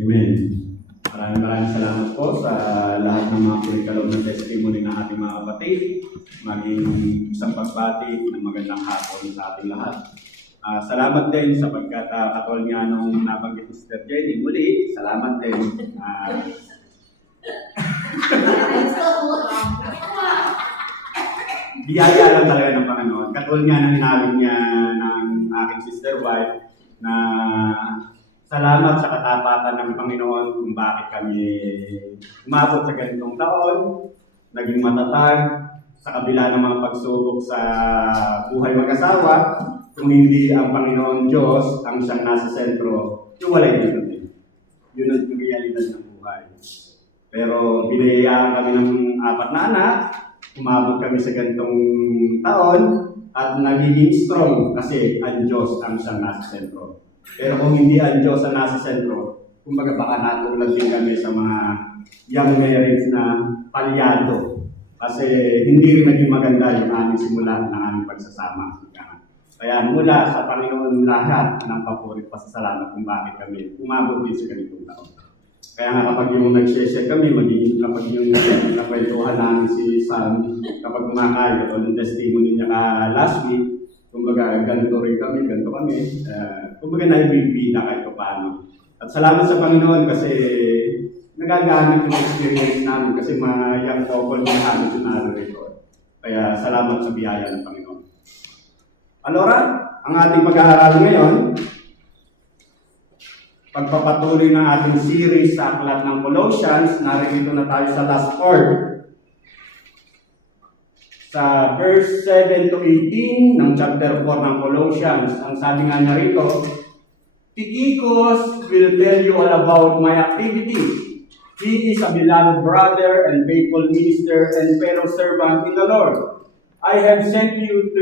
Amen. Maraming salamat po sa lahat ng mga kurikalog ng testimony ng ating mga kapatid. Maging isang pagbati ng magandang hapon sa ating lahat. Salamat din sapagkat katulad nga nung nabanggit ni Sister Jenny. Muli, salamat din. Biyaya lang talaga ng Panginoon. Katulad nga ng inawin niya ng aking sister wife na salamat sa katapatan ng Panginoon kung bakit kami umabot sa ganitong taon, naging matatag sa kabila ng mga pagsubok sa buhay mag-asawa. Kung hindi ang Panginoon Diyos ang siyang nasa sentro, iwalay din natin. Yun ang realidad ng buhay. Pero binayaan kami ng 4 na anak, umabot kami sa ganitong taon, at nagiging strong kasi ang Diyos ang siyang nasa sentro. Pero kung hindi ang Diyos ang nasa sentro, kumbaga baka natulad din kami sa mga young marriage na palyado. Kasi hindi rin naging maganda yung aming simula ng aming pagsasama. Kaya mula sa Panginoon lahat ng papurit pasasalamat kung bakit kami umabot din sa ganitong taon. Kaya nga kapag yung nag-share kami, magiging kapag yung nakwentuhan namin si Sam, kapag kumakain, katulad ng testimony niya last week, kumbaga ganito rin kami, ganito kami, kumbaga naibibida kahit paano. At salamat sa Panginoon kasi nagagamit yung experience namin kasi mga young couple na namin yung nare-record. Kaya salamat sa biyaya ng Panginoon. Alora, ang ating pag-aaral ngayon, pagpapatuloy ng ating series sa aklat ng Colossians, narito na tayo sa last part. Sa verse 7 to 18 ng chapter 4 ng Colossians, ang sabi nga niya rito, Tychicus will tell you all about my activities. He is a beloved brother and faithful minister and fellow servant in the Lord. I have sent you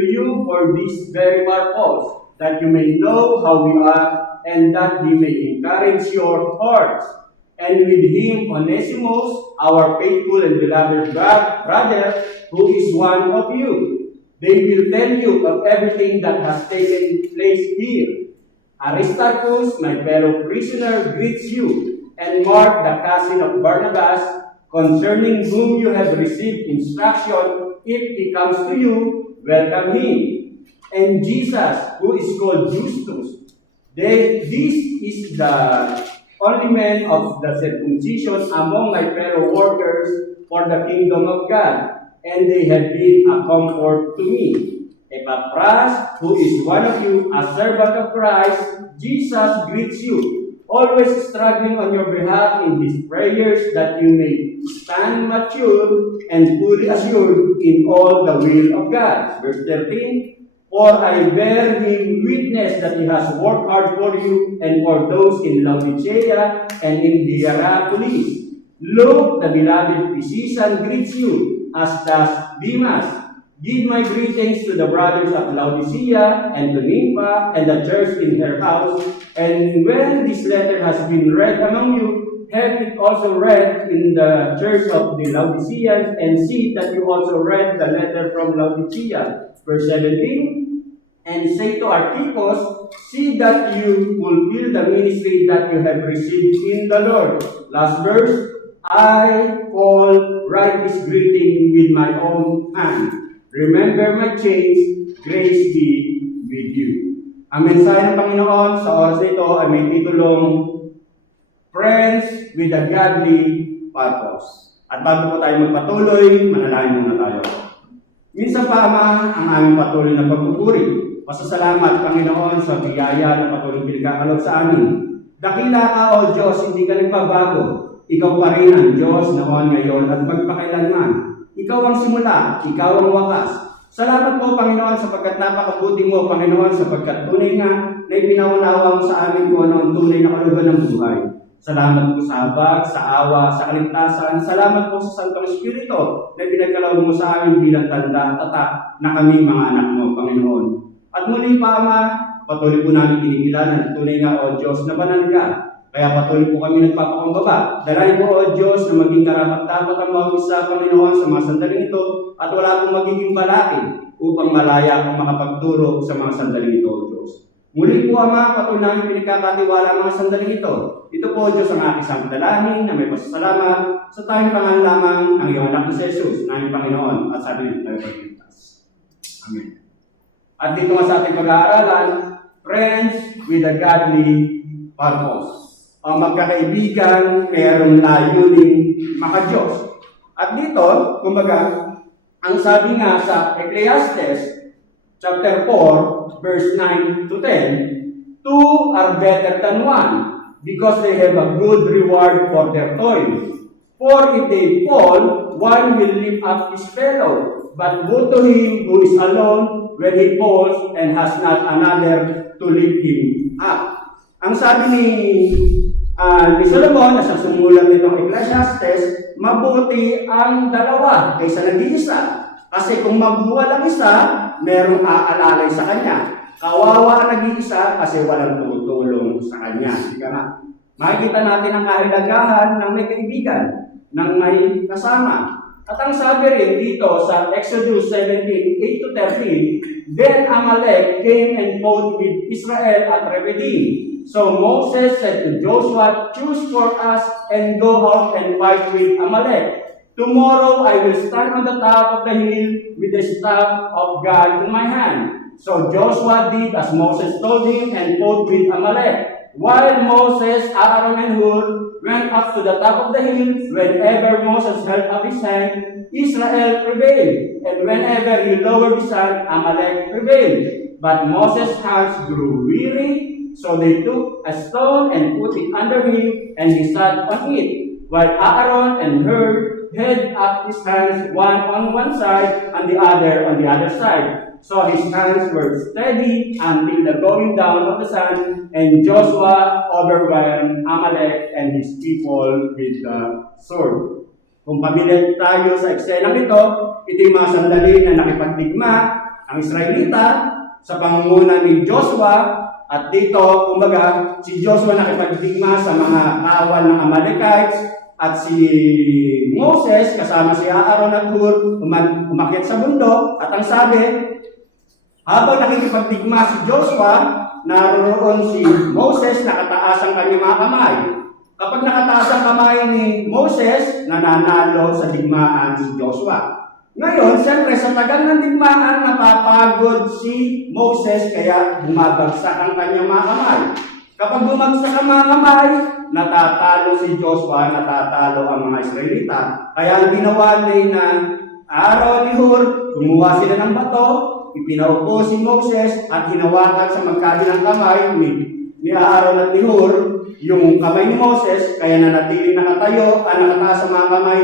for this very purpose, that you may know how we are and that we may encourage your hearts. And with him, Onesimus, our faithful and beloved brother, who is one of you. They will tell you of everything that has taken place here. Aristarchus, my fellow prisoner, greets you, and Mark, the cousin of Barnabas, concerning whom you have received instruction. If he comes to you, welcome him. And Jesus, who is called Justus, this is the only man of the circumcision among my fellow workers for the kingdom of God, and they have been a comfort to me. Epaphras, who is one of you, a servant of Christ, Jesus greets you, always struggling on your behalf in his prayers that you may stand mature and fully assured in all the will of God. Verse 13, For I bear him witness that he has worked hard for you and for those in Laodicea and in Hierapolis. Luke, the beloved physician, greets you, as does Demas. Give my greetings to the brothers of Laodicea and to Nympha and the church in her house. And when this letter has been read among you, have it also read in the church of the Laodiceans, and see that you also read the letter from Laodicea. Verse 17, and say to Archippus, see that you fulfill the ministry that you have received in the Lord. Last verse, I, Paul, write this greeting with my own hand. Remember my chains, grace be with you. Ang mensahe ng Panginoon sa oras na ito ay may titulong Friends with a Godly Purpose. At bago po tayo magpatuloy, manalangin muna tayo. Minsan pa, Ama, ang aming patuloy na pagpupuri. Pasasalamat, Panginoon, sa biyaya na patuloy pinagkakalog sa amin. Dakila ka, O Diyos, hindi ka nagbabago. Ikaw pa rin ang Diyos noon, ngayon, at magpakailanman. Ikaw ang simula, ikaw ang wakas. Salamat po, Panginoon, sapagkat napakabuti mo, Panginoon, sapagkat tunay nga na ipinaunawa mo sa amin kung ano ang tunay na kalugan ng buhay. Salamat po sa habag, sa awa, sa kaligtasan. Salamat po sa Santong Espiritu na pinagkaloob mo sa amin bilang tanda at tatak na kami mga anak mo, Panginoon. At muli pa, Ama, patuloy po namin kinikilanan at tunay nga, O Diyos, na banal ka. Kaya patuloy po kami nagpapakumbaba. Dalayan po, O Diyos, na maging karapat-dapat ang mga isa, Panginoon, sa mga sandaling ito at wala pong magiging balakid upang malaya ang makapagturo sa mga sandaling ito, O Diyos. Muli po, Ama, patunayan pinagkakatiwala ang mga sandaling ito. Ito po, Diyos, ang aking samdalahin na may pasasalamat sa tayong pangalan lamang ng iyong anak na si Jesus, na aming Panginoon, at sa ating tayo pagligtas. Amen. At dito nga sa ating pag-aaralan, friends with a godly purpose. Ang magkakaibigan, mayroong layuning maka-Diyos. At dito, kumbaga, ang sabi nga sa Ecclesiastes, chapter 4, verse 9 to 10, two are better than one, because they have a good reward for their toil. For if they fall, one will lift up his fellow. But woe to him who is alone when he falls and has not another to lift him up. Ang sabi ni Solomon, na sa sumulat nitong Ecclesiastes, mabuti ang dalawa kaysa nag-iisa. Kasi kung mabuwal ang isa, merong aalalay sa kanya. Kawawa ang nag-iisa kasi walang tutulong sa kanya. Sige nga. Makikita natin ang kahalagahan ng may kaibigan, ng may kasama. At ang sabi rin dito sa Exodus 17:8-13, Then Amalek came and fought with Israel at Rephidim. So Moses said to Joshua, Choose for us and go out and fight with Amalek. Tomorrow I will stand on the top of the hill with the staff of God in my hand. So Joshua did as Moses told him and fought with Amalek. While Moses, Aaron, and Hur went up to the top of the hill, whenever Moses held up his hand, Israel prevailed. And whenever he lowered his hand, Amalek prevailed. But Moses' hands grew weary, so they took a stone and put it under him, and he sat on it. While Aaron and Hur held up his hands, one on one side and the other on the other side. So his hands were steady until the going down of the sun, and Joshua overwhelmed Amalek and his people with the sword. Kung pamilyar tayo sa eksenang ito yung mga sandali na nakipagdigma ang Israelita sa pangunguna ni Joshua. At dito, kumbaga, si Joshua nakipagdigma sa mga kawal ng Amalekites, at si Moses kasama si Aaron at Hur umakyat sa bundok. At ang sabi, habang nakikipagdigma si Joshua, naroon si Moses, nakataas ang kanyang mga kamay. Kapag nakataas ang kamay ni Moses, nananalo sa digmaan si Joshua. Ngayon, siyempre, sa tagal ng digmaan, napapagod si Moses, kaya bumabagsak ang kanyang mga kamay. Kapag bumagsak ang mga kamay, natatalo si Joshua, natatalo ang mga Israelita. Kaya ang ginawa na Aaron ni Hur, kumuha sila ng bato, ipinaupo si Moses at hinawakan sa magkabilang kamay ni Aaron at ni Hur yung kamay ni Moses, kaya nanatiling nakatayo, nakataas sa mga kamay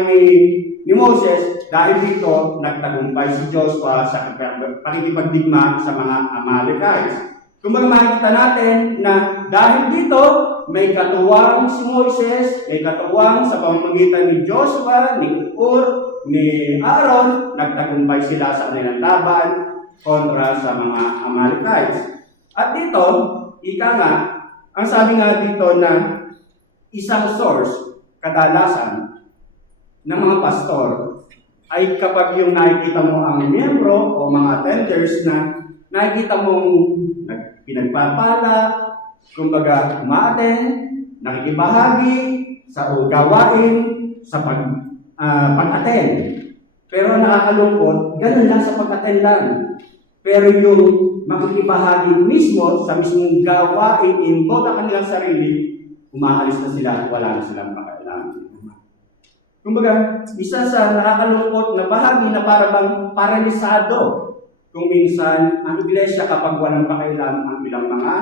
ni Moses. Dahil dito, nagtagumpay si Joshua sa pakikipagdigma sa mga Amalekites. Kung makikita natin na dahil dito, may katuwang si Moses, may katuwang sa pamamagitan ni Joshua, ni Hur, ni Aaron, nagtagumpay sila sa kanilang laban kontra sa mga Amalekites. At dito, ika nga, ang sabi nga dito na isang source, kadalasan, ng mga pastor, ay kapag yung nakikita mo ang miyembro o mga attenders na nakikita mong pinagpapala, kumbaga umaaten, nakikibahagi sa gawain, sa pag-attend. Pero nakakalungkot, ganun lang sa pag-attend lang. Pero yung makikibahagi mismo sa mismong gawain, involved ang kanilang sarili, umaalis na sila at wala na silang pakailangan. Kumbaga, isa sa nakakalungkot na bahagi na parang paralisado. Kung minsan, ang iglesia kapag walang pakailangan ang ilang mga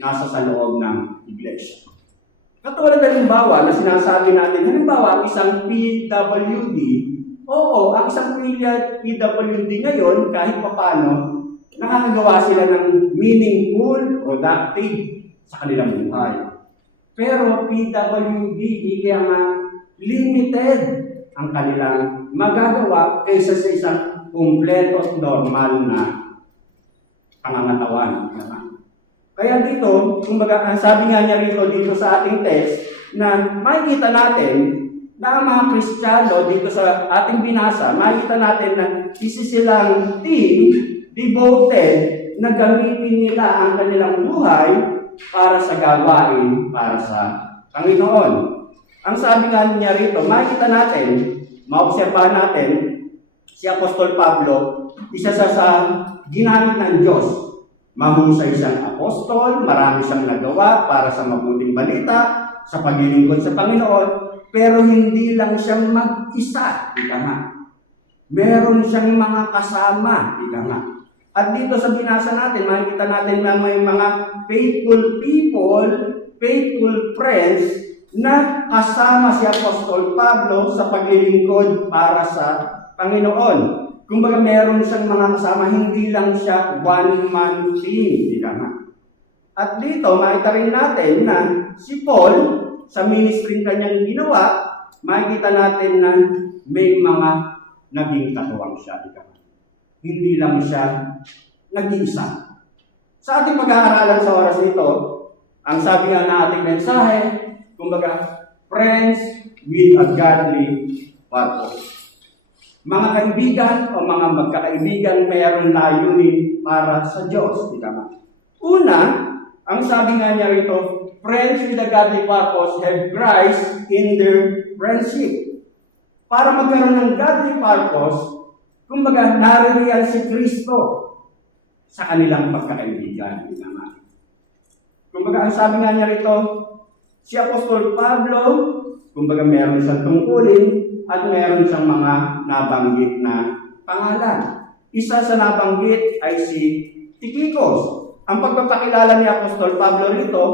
nasa sa loob ng iglesia. Katulad halimbawa na sinasabi natin, halimbawa, isang PWD, oo, ang isang PWD ngayon, kahit papano, nakakagawa sila ng meaningful, productive sa kanilang buhay. Pero PWD, kaya nga, limited ang kanilang magagawa kaysa sa isang kumpleto at normal na pangangatawan. Kaya dito, kumbaga, ang sabi nga niya dito sa ating text, na makikita natin na ang mga Kristiyano dito sa ating binasa, makikita natin na isa silang team devoted na gamitin nila ang kanilang buhay para sa gawain, para sa Panginoon. Ang sabi nga niya rito, makikita natin, maobserbahan natin, si Apostol Pablo, isa sa ginamit ng Diyos. Mahusay siyang apostol, marami siyang nagawa para sa mabuting balita, sa paglilingkod sa Panginoon, pero hindi lang siyang mag-isa, ika nga. Meron siyang mga kasama, ika nga. At dito sa binasa natin, makikita natin na may mga faithful people, faithful friends, na kasama si Apostol Pablo sa paglilingkod para sa Panginoon. Kumbaga meron siyang mga kasama, hindi lang siya one-man team. Ika nga. At dito, makita rin natin na si Paul, sa ministry kanyang ginawa, makikita natin na may mga naging katuwang siya. Ika nga. Hindi lang siya nag-iisa. Sa ating pag-aaralan sa oras nito, ang sabi nga na ating mensahe, kumbaga, friends with a godly purpose. Mga kaibigan o mga magkakaibigan mayroong layunin para sa Diyos. Ika nga. Una, ang sabi nga niya rito, friends with a godly purpose have Christ in their friendship. Para magkaroon ng godly purpose, kumbaga, naririyan si Kristo sa kanilang pagkakaibigan. Ika nga. Kumbaga, ang sabi nga niya rito, si Apostol Pablo, kumbaga meron siyang tungkulin at meron siyang mga nabanggit na pangalan. Isa sa nabanggit ay si Tychicus. Ang pagpapakilala ni Apostol Pablo rito,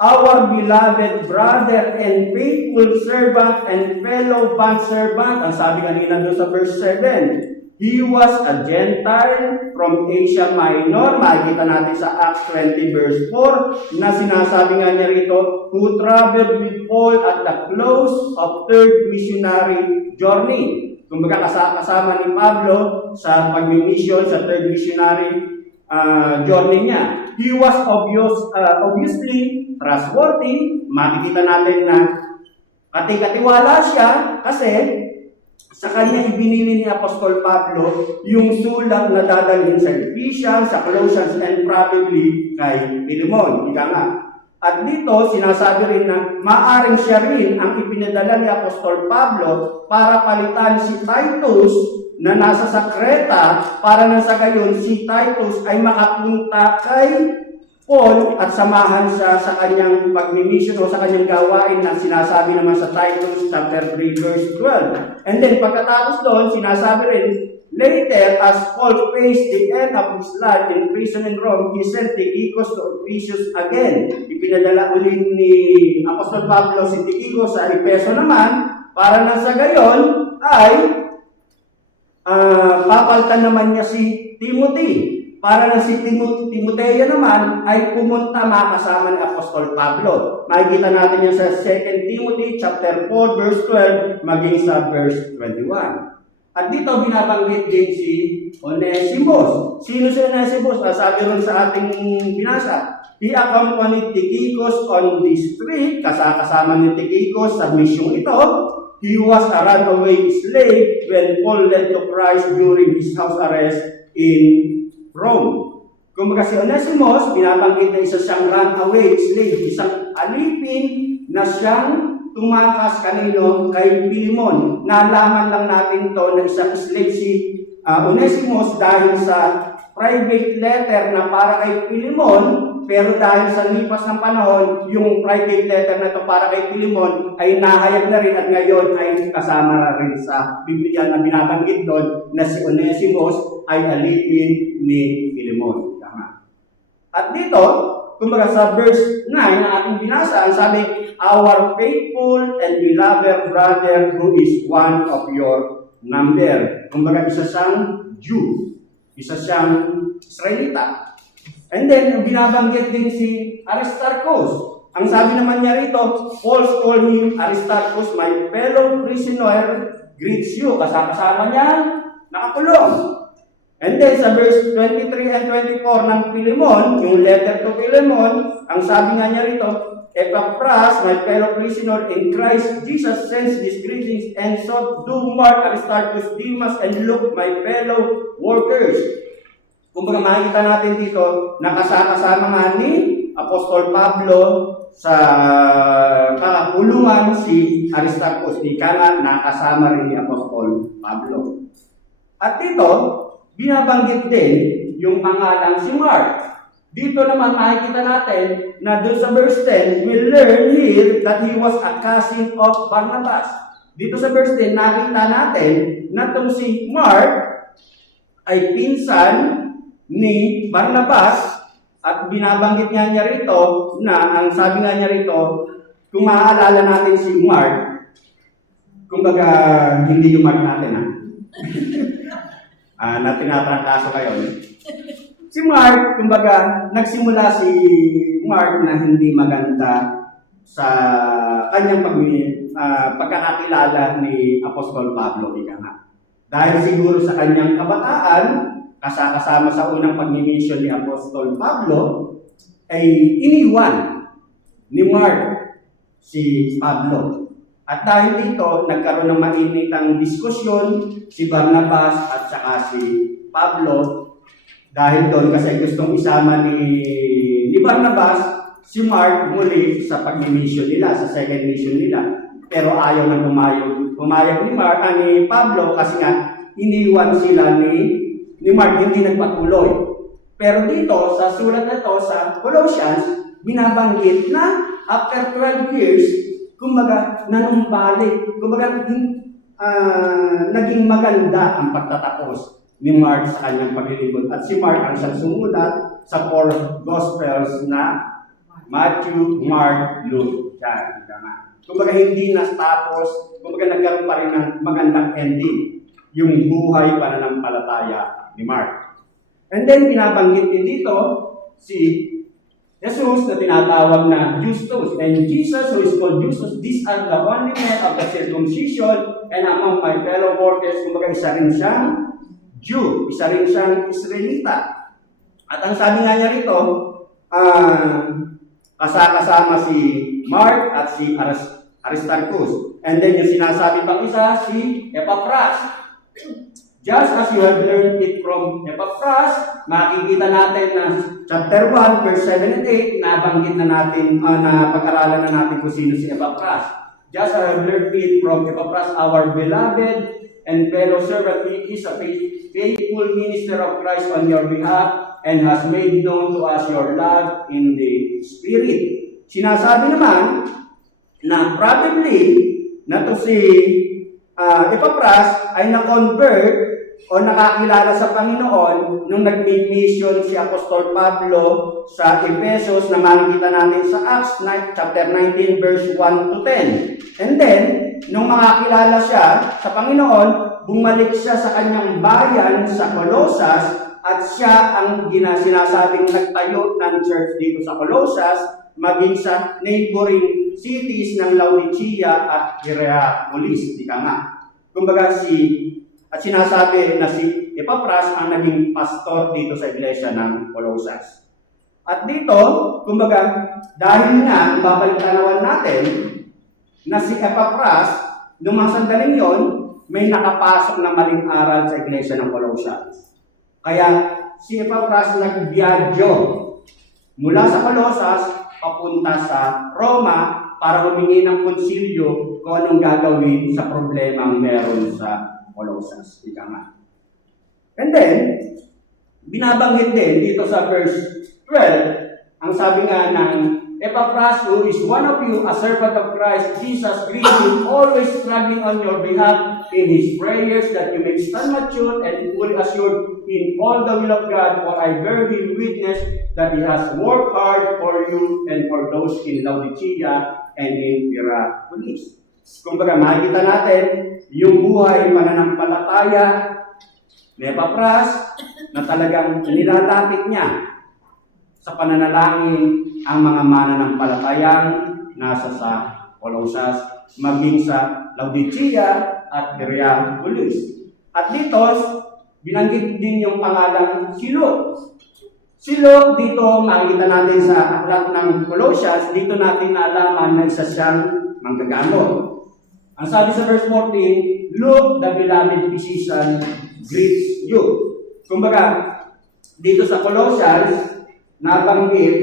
our beloved brother and faithful servant and fellow bondservant. Ang sabi kanina doon sa verse 7, he was a Gentile from Asia Minor. Makikita natin sa Acts 20 verse 4 na sinasabi nga niya rito, who traveled with Paul at the close of third missionary journey. Kumbaga kasama ni Pablo sa pag-mission sa third missionary journey niya. He was obviously trustworthy. Makikita natin na kati-katiwala siya kasi sa kanya ibinili ni Apostol Pablo yung sulat na dadalhin sa Ephesians, sa Colossians, and probably kay Philemon. Ika nga. At dito, sinasabi rin na maaring siya rin ang ipinadala ni Apostol Pablo para palitan si Titus na nasa sa Creta para na sa gayon si Titus ay makapunta kay Paul at samahan siya sa kanyang pagmimission o sa kanyang gawain na sinasabi naman sa Titus chapter 3 verse 12. And then pagkatapos doon, sinasabi rin, later as Paul faced the end of his life in prison in Rome, he sent Tychicus to Ephesus again. Ipinadala ulit ni Apostol Pablo si Tychicus sa Efeso naman para na sa gayon ay papalitan naman niya si Timothy. Para na si Timoteo naman ay pumunta makasama ni Apostol Pablo. Makikita natin yan sa 2 Timothy chapter 4 verse 12 maging sa verse 21. At dito binabanggit din si Onesimus. Sino si Onesimus? Sabi rin sa ating binasa. He accompanied Tychicus on this trip. Kasama ni Tychicus sa misyong ito. He was a runaway slave when Paul led to Christ during his house arrest in Rome. Kung si Onesimus, binabanggit na isa siyang runaway slave, isang alipin na siyang tumakas kanino kay Philemon. Nalaman lang natin to na isang slave si Onesimus dahil sa private letter na para kay Philemon, pero dahil sa lipas ng panahon, yung private letter na to para kay Philemon ay nahayag na rin at ngayon ay kasama na rin sa Biblia na binabanggit doon na si Onesimus ay alipin ni Philemon. Tama. At dito, kumbaga sa verse 9 na ating binasa, ang sabi, our faithful and beloved brother who is one of your number. Kumbaga isa siyang Jew, isa siyang Israelita. And then, binabanggit din si Aristarchus. Ang sabi naman niya rito, Paul called him Aristarchus, my fellow prisoner, greets you. Kasama niya, nakakulong. And then, sa verse 23 and 24 ng Philemon, yung letter to Philemon, ang sabi nga niya rito, Epaphras, my fellow prisoner in Christ Jesus, sends these greetings, and so do Mark, Aristarchus, Demas, and Luke, my fellow workers. Kumbaga makikita natin dito, nakasama nga ni Apostol Pablo sa kakapulungan si Aristarchus. Ika nga, nakasama rin ni Apostol Pablo. At dito, binabanggit din yung pangalan si Mark. Dito naman makikita natin na doon sa verse 10, we learn here that he was a cousin of Barnabas. Dito sa verse 10, nakita natin na itong si Mark ay pinsan ni Barnabas at binabanggit nga niya rito na, ang sabi nga niya rito, kung maaalala natin si Mark, kumbaga hindi yung Mark natin na tinatrangkaso kayo. Si Mark, kumbaga, nagsimula si Mark na hindi maganda sa kanyang pagkakakilala ni Apostol Pablo. Dahil siguro sa kanyang kabataan, kasama sa unang pagmimisyon ni Apostol Pablo, ay iniwan ni Mark si Pablo. At dahil dito, nagkaroon ng mainitang diskusyon si Barnabas at saka si Pablo. Dahil doon, kasi gustong isama ni Barnabas si Mark muli sa pagmimisyon nila, sa second mission nila. Pero ayaw na pumayag ni Pablo kasi nga iniwan sila ni Mark, hindi nagpatuloy. Pero dito, sa sulat na ito, sa Colossians, binabanggit na after 12 years, kumbaga, nanumbalik. Kumbaga, naging maganda ang pagtatapos ni Mark sa kanyang paglilingkod. At si Mark ang siyang sumulat sa 4 Gospels na Matthew, Mark, Luke. Yan, kumbaga, hindi natapos, kumbaga, nagkaroon pa rin ng magandang ending yung buhay pananampalataya ni Mark. And then, binabanggit din dito si Jesus na tinatawag na Justus. And Jesus, who is called Justus, these are the only men of the circumcision and among my fellow mortals. Kumbaga, isa rin siyang Jew, isa rin siyang Israelita. At ang sabi nga niya rito, kasama si Mark at si Aristarchus. And then yung sinasabi pang isa, si Epaphras. Just as you have learned it from Epaphras, makikita natin na chapter 1, verse 7 and 8, nabanggit na natin, na pag-aralan na natin kung sino si Epaphras. Just as I have learned it from Epaphras, our beloved and fellow servant, he is a faithful minister of Christ on your behalf and has made known to us your love in the Spirit. Sinasabi naman na probably na to si Epaphras ay na-convert o nakakilala sa Panginoon nung nag-mission si Apostol Pablo sa Efesos na makikita natin sa Acts chapter 19 verse 1 to 10. And then, nung makakilala siya sa Panginoon, bumalik siya sa kanyang bayan sa Colossus at siya ang sinasabing nagtayo ng church dito sa Colossus, maging sa neighboring cities ng Laodicea at Hierapolis. Ika nga. Kumbaga at sinasabi na si Epaphras ang naging pastor dito sa iglesia ng Colossus. At dito, kumbaga, dahil nga, babalik-tanawan natin na si Epaphras, nung mga sandaling yon, may nakapasok na maling aral sa iglesia ng Colossians. Kaya si Epaphras nagbiadyo mula sa Colossus papunta sa Roma para humingi ng konsilyo kung anong gagawin sa problemang meron sa Colossus. And then, binabanggit din dito sa verse 12, ang sabi nga ng Epaphras, who is one of you, a servant of Christ Jesus, greets you, always struggling on your behalf in his prayers, that you may stand mature and fully assured in all the will of God, for I bear him witness that he has worked hard for you and for those in Laodicea and in Hierapolis. Kumbaga, makikita natin yung buhay pananampalataya ni Epaphras na talagang nilalapit niya sa pananalangin ang mga mananampalatayang nasa sa Colossus, maging sa Laodicea at Hierapolis. At dito, binanggit din yung pangalang si Luke. Si Luke dito, makikita natin sa aklat ng Colossians, dito natin naalaman na isa siyang manggagamot. Ang sabi sa verse 14, Luke, the beloved physician, greets you. Kumbaga, dito sa Colossians, nabanggit,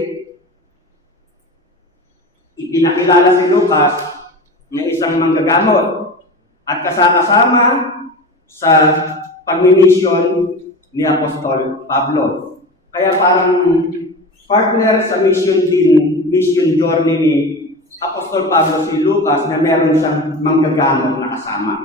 ipinakilala si Lucas na isang manggagamot at kasama sa pagmimisyon ni Apostol Pablo. Kaya parang partner sa mission journey ni Apostol Pablo si Lucas na meron siyang manggagamot na kasama.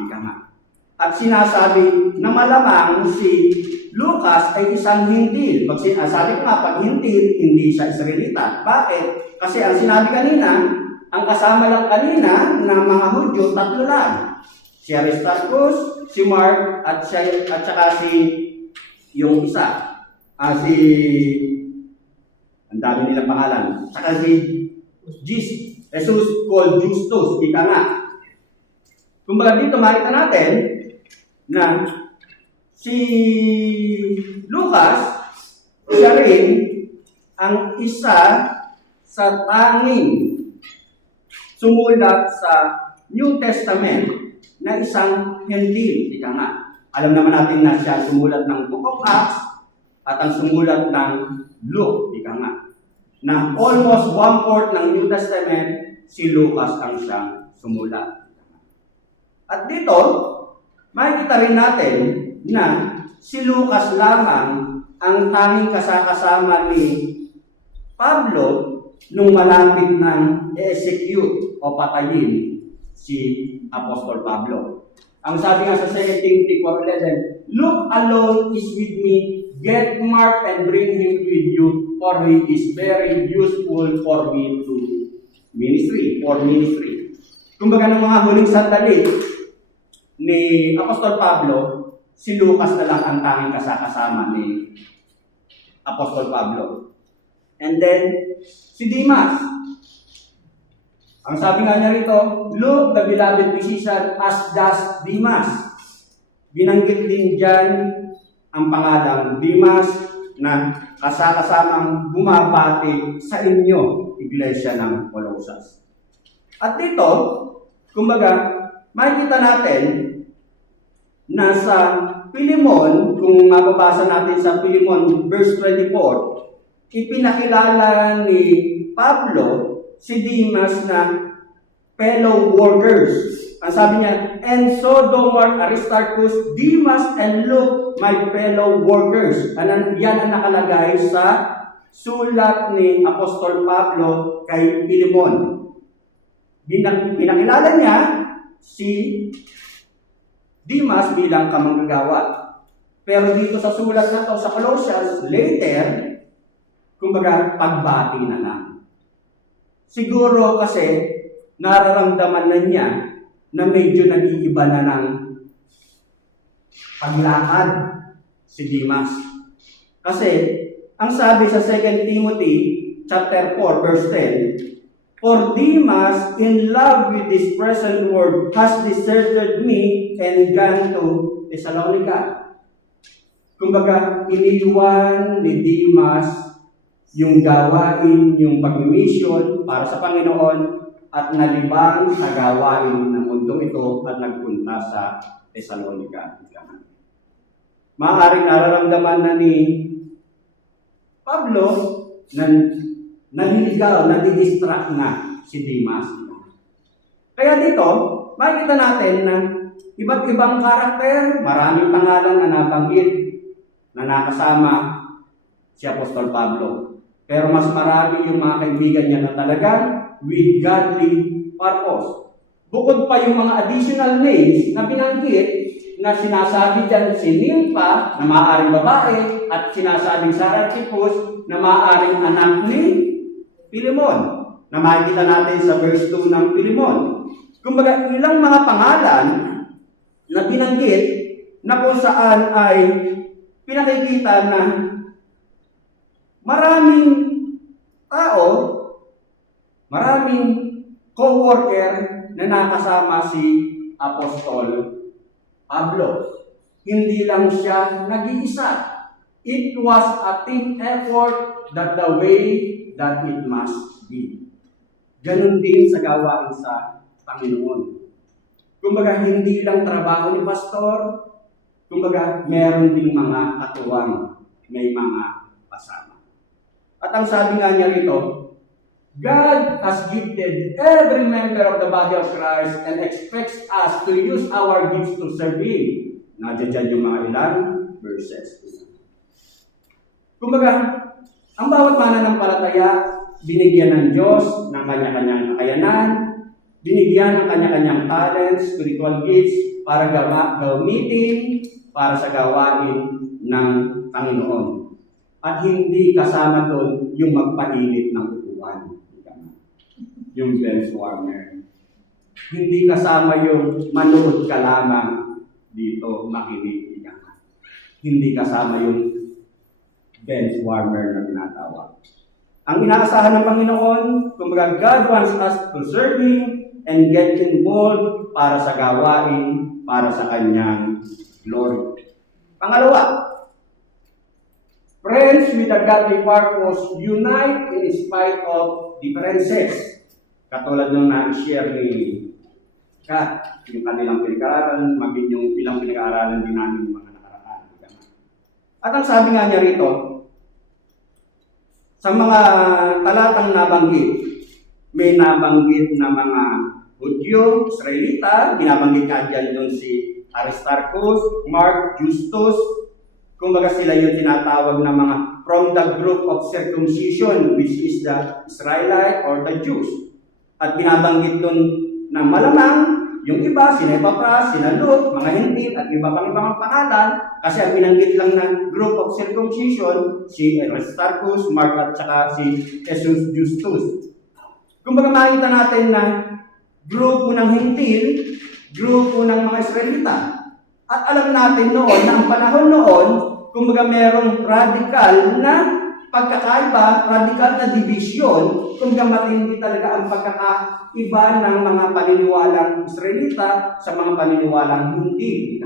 At sinasabi na malamang si Lucas ay isang Hintil. Sabi ko nga, pag Hintil, hindi siya Israelita. Bakit? Kasi ang sinabi kanina, ang kasama lang kanina ng mga Hudyo, 3 lang. Si Aristarchus, si Mark, at saka si yung isa. Ang dami nilang pangalan. Saka si Jesus called Justus. Ika nga. Kumbaga dito, makita natin na si Lucas, siya rin ang isa sa tanging sumulat sa New Testament na isang Hentil. Ika nga. Alam naman natin na siya sumulat ng Book of Acts at ang sumulat ng Luke. Ika nga. Na almost 1/4 ng New Testament, si Lucas ang siyang sumulat. At dito, makikita rin natin na si Lucas lamang ang tanging kasama ni Pablo nung malapit ng i-execute o patayin si Apostol Pablo. Ang sabi nga sa 2 Timothy 4:11, "Luke alone is with me, get Mark and bring him with you, for he is very useful for me to ministry." Kumbaga ng mga huling sandali ni Apostol Pablo, si Lucas na lang ang tanging kasama ni Apostol Pablo. And then, si Demas. Ang sabi nga niya rito, Luke, the beloved physician, as does Demas. Binanggit din dyan ang pangalang Demas na kasamang bumabati sa inyo, Iglesia ng Colossus. At dito, kumbaga, makikita natin na sa Pilemon, kung mababasa natin sa Pilemon verse 24, ipinakilala ni Pablo si Demas na fellow workers. Ang sabi niya, "And so do Mark, Aristarchus, Demas, and Luke, my fellow workers." Yan ang nakalagay sa sulat ni Apostol Pablo kay Pilemon. Pinakilala niya si Demas bilang kamanggagawa. Pero dito sa sulat na to sa Colossians, later, kumbaga, pagbati na lang. Siguro kasi nararamdaman na niya na medyo nag-iiba na ng paglakad si Demas. Kasi ang sabi sa 2 Timothy chapter 4 verse 10, "For Demas, in love with this present world, has deserted me and gone to Thessalonica." Kumbaga, iniwan ni Demas yung gawain, yung pag-mission para sa Panginoon at nalibang sa gawain ng mundong ito at nagpunta sa Thessalonica. Maaaring nararamdaman na ni Pablo na naniligaw, nadidistract na si Demas. Kaya dito, makikita natin na iba't ibang karakter, maraming pangalan na nabanggit na nakasama si Apostol Pablo. Pero mas marami yung mga kaibigan niya na talagang with godly purpose. Bukod pa yung mga additional names na binanggit na sinasabi dyan si Nympha na maaaring babae at sinasabing si Archippus na maaaring anak ni Pilemon na makikita natin sa verse 2 ng Pilemon. Kumbaga ilang mga pangalan na binanggit na kung saan ay pinakikita na maraming tao, maraming co-worker na nakasama si Apostol Pablo. Hindi lang siya nag-iisa. It was a team effort that the way that it must be. Ganon din sa gawain sa Panginoon. Kumbaga, hindi lang trabaho ni pastor, kumbaga, meron ding mga katuwang may mga kasama. At ang sabi nga niya rito, God has gifted every member of the body of Christ and expects us to use our gifts to serve Him. Nandiyan dyan yung mga ilang verses. Kumbaga, ang bawat mananampalataya, binigyan ng Diyos ng kanya-kanyang kakayanan, binigyan ng kanya-kanyang talents, spiritual gifts, para gamitin para sa gawain ng Panginoon. At hindi kasama doon yung magpainit ng upuan. Yung bench warmer. Hindi kasama yung manood ka lamang dito, makinig. Hindi kasama yung bench warmer na tinatawag. Ang inaasahan ng Panginoon, kumbaga God wants us to serve Him and get involved para sa gawain, para sa Kanyang glory. Pangalawa, friends with a godly purpose unite in spite of differences. Katulad nung na-share ni Kat, yung kanilang pinag-aaralan, maging yung ilang pinag-aaralan din namin yung mga nakaraan. At ang sabi nga niya rito, sa mga talatang nabanggit, may nabanggit na mga Hudyo, Israelita, binabanggit nga dyan doon si Aristarchus, Mark, Justus, kumbaga sila yung tinatawag na mga from the group of circumcision, which is the Israelite or the Jews. At binabanggit doon na malamang yung iba, sina Epapras, sina Luke, mga Hentil, at iba pang ibang pangalan, kasi ang binanggit lang ng group of circumcision, si Aristarchus, Mark, at saka si Jesus Justus. Kumbaga makita natin na grupo ng Hentil, grupo ng mga Israelita. At alam natin noon na ang panahon noon, kumbaga merong radical na pagkakaiba, radical na division, kumbaga matindi talaga ang pagkakaiba ng mga paniniwalang Israelita sa mga paniniwalang hindi.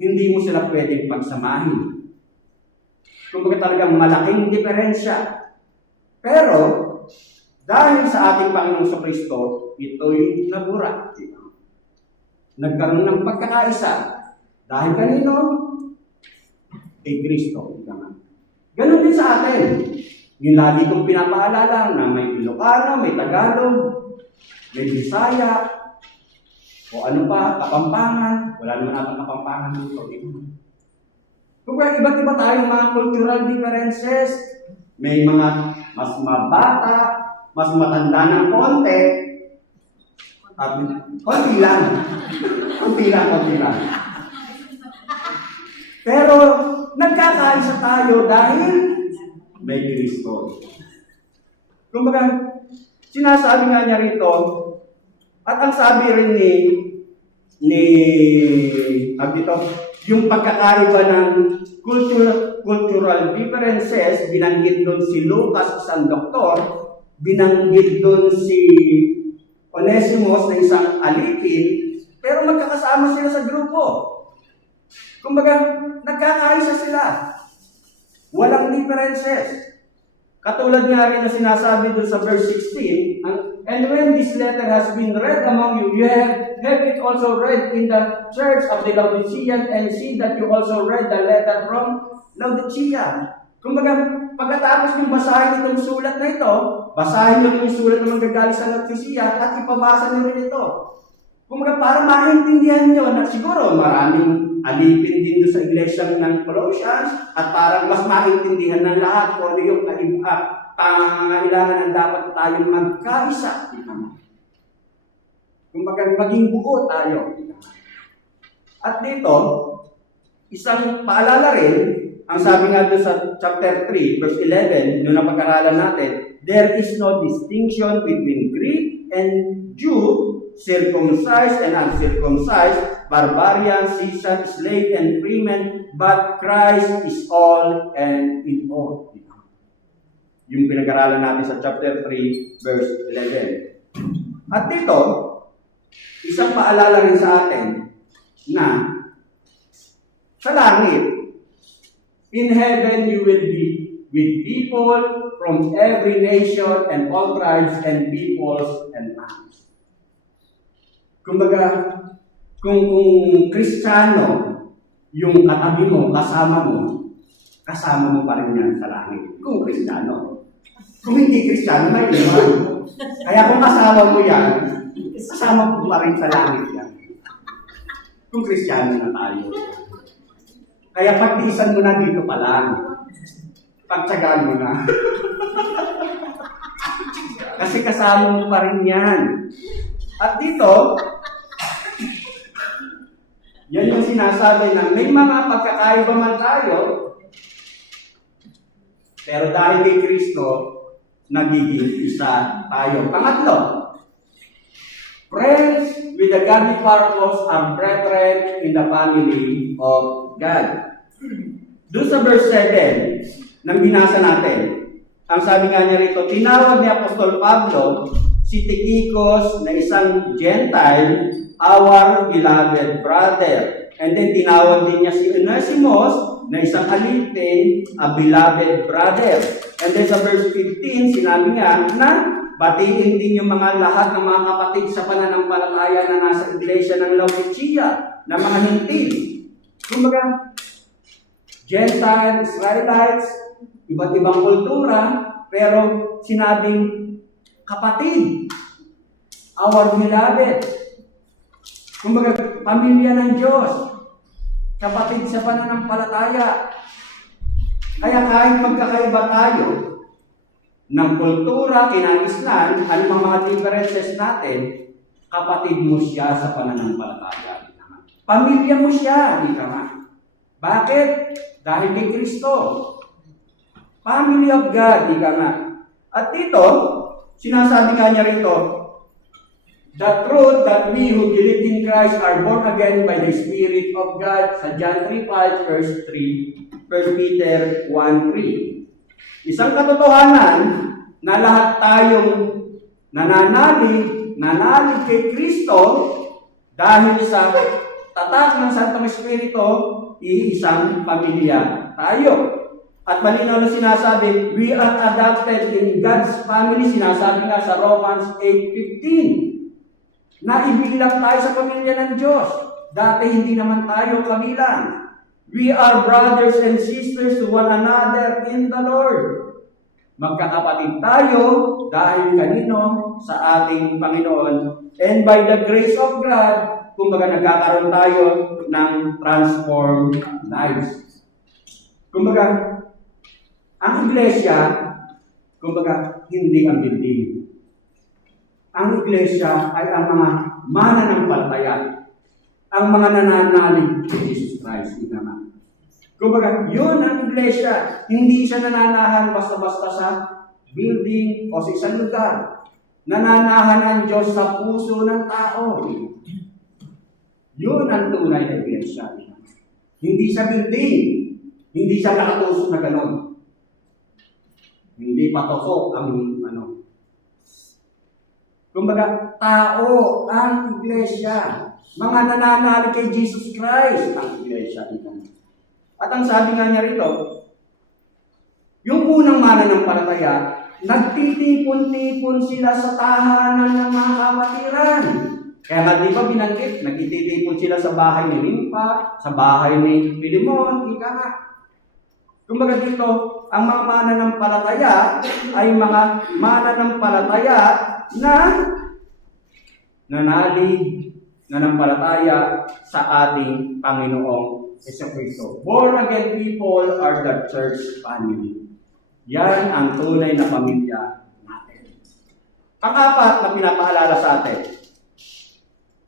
Hindi mo sila pwedeng pagsamahin. Kumbaga talagang malaking diferensya. Pero, dahil sa ating Panginoong Kristo, ito'y nabura. Nagkaroon ng pagkakaisa. Dahil kanino? Kay Kristo. Ganon din sa atin. Yung lagi kong pinapaalala na may Ilocano, may Tagalog, may Bisaya, o ano pa, Kapampangan. Wala naman natin Kapampangan dito. Kung iba't iba tayong mga cultural differences, may mga mas mabata, mas matanda ng konti, konti lang. Konti lang. Pero nagkakaisa tayo dahil may Kristo. Kumbaga, sinasabi nga niya rito, at ang sabi rin yung pagkakaiba ng cultural differences, binanggit doon si Lucas, isang doktor, binanggit doon si Onesimus na isang alipin, pero magkakasama sila sa grupo. Kumbaga, nagkakaisa sila. Walang differences. Katulad nga rin na sinasabi doon sa verse 16, and when this letter has been read among you, you have it also read in the church of the Laodiceans, and see that you also read the letter from Laodicea. Kumbaga, pagkatapos yung basahin itong sulat na ito, basahin nyo rin yung sulat na manggagaling sa Laodicea at ipabasa nyo rin ito. Kumbaga, para maintindihan nyo na siguro maraming alipin din doon sa iglesia ng Colossians at para mas maintindihan ng lahat kung ano yung kailangan ng dapat tayong magkaisa. Kumbaga, maging buo tayo. At dito, isang paalala rin, ang sabi nga doon sa chapter 3, verse 11, nung napag-aralan natin, there is no distinction between Greek and Jew, circumcised and uncircumcised, barbarian, Caesar, slave and freeman, but Christ is all and in all. Yung pinag-aralan natin sa chapter 3, verse 11. At dito, isang paalala rin sa atin na sa langit, in heaven you will be with people from every nation and all tribes and peoples and tongues. Kumbaga, kung Kristiyano, yung katabi mo, kasama mo, kasama mo pa rin yan sa langit. Kung Kristiyano. Kung hindi Kristiyano, may iwan. Kaya kung kasama mo yan, kasama mo pa rin sa langit yan. Kung Kristiyano na tayo. Kaya pagtiisan mo na dito pa lang. Pagtsagaan mo na. Kasi kasama mo pa rin yan. At dito, yan yung sinasabi na may mga pagkakaiba man tayo, pero dahil kay Kristo, nagiging isa tayo. Pangatlo, friends with a godly purpose are brethren in the family of God. Doon sa verse 7, nang binasa natin, ang sabi nga niya rito, tinawag ni Apostol Pablo si Tychicus na isang Gentile, our beloved brother. And then tinawag din niya si Onesimus na isang alipin, a beloved brother. And then sa verse 15, sinabi niya na batiin din yung mga lahat ng mga kapatid sa pananampalataya na nasa iglesia ng Laodicea, na mga hintil. Kumbaga, Gentile, Israelites, iba't ibang kultura, pero sinabing kapatid, our beloved. Kumbaga, pamilya ng Diyos, kapatid sa pananampalataya. Kaya kahit magkakaiba tayo ng kultura, kinagisnan, anumang mga differences natin, kapatid mo siya sa pananampalataya. Pamilya mo siya, di ka nga. Bakit? Dahil kay Kristo. Family of God, di ka nga. At dito, sinasabi nga niya rito, the truth that we who believe in Christ are born again by the Spirit of God, sa John 3:5, verse 3, 1 Peter 1:3. Isang katotohanan na lahat tayong nanalig kay Kristo dahil sa tatak ng Santong Espiritu, iisang pamilya tayo. At malinaw na sinasabi, we are adopted in God's family. Sinasabi nga sa Romans 8:15, na ibilang tayo sa pamilya ng Diyos. Dati hindi naman tayo kabilang. We are brothers and sisters to one another in the Lord. Magkakapatid tayo dahil kanino? Sa ating Panginoon. And by the grace of God, kumbaga nagkakaroon tayo ng transformed lives. Kumbaga, ang iglesia, kumbaga, hindi ang building. Ang iglesia ay ang mga mananampalataya, ang mga nananalig kay Jesus Christ. Kumbaga, yun ang iglesia. Hindi siya nananahan basta-basta sa building o sa isang lugar. Nananahan ang Diyos sa puso ng tao. Yun ang tunay na iglesia. Hindi sa building. Hindi siya nakatusok na gano'n. Hindi patusok ang Kumbaga, tao ang iglesia. Mga nananalig kay Jesus Christ ang iglesia. At ang sabi nga niya rito, yung unang mananampalataya, nagtitipon-tipon sila sa tahanan ng mga kapatiran. Kaya nga di ba binanggit, nagtitipon sila sa bahay ni Limpa, sa bahay ni Pilimon, ika nga. Kumbaga dito, ang mga mananampalataya ay mga mananampalataya na nanampalataya sa ating Panginoong Jesucristo. Born again people are the church family. Yan ang tunay na pamilya natin. Pang-apat na pinapaalala sa atin,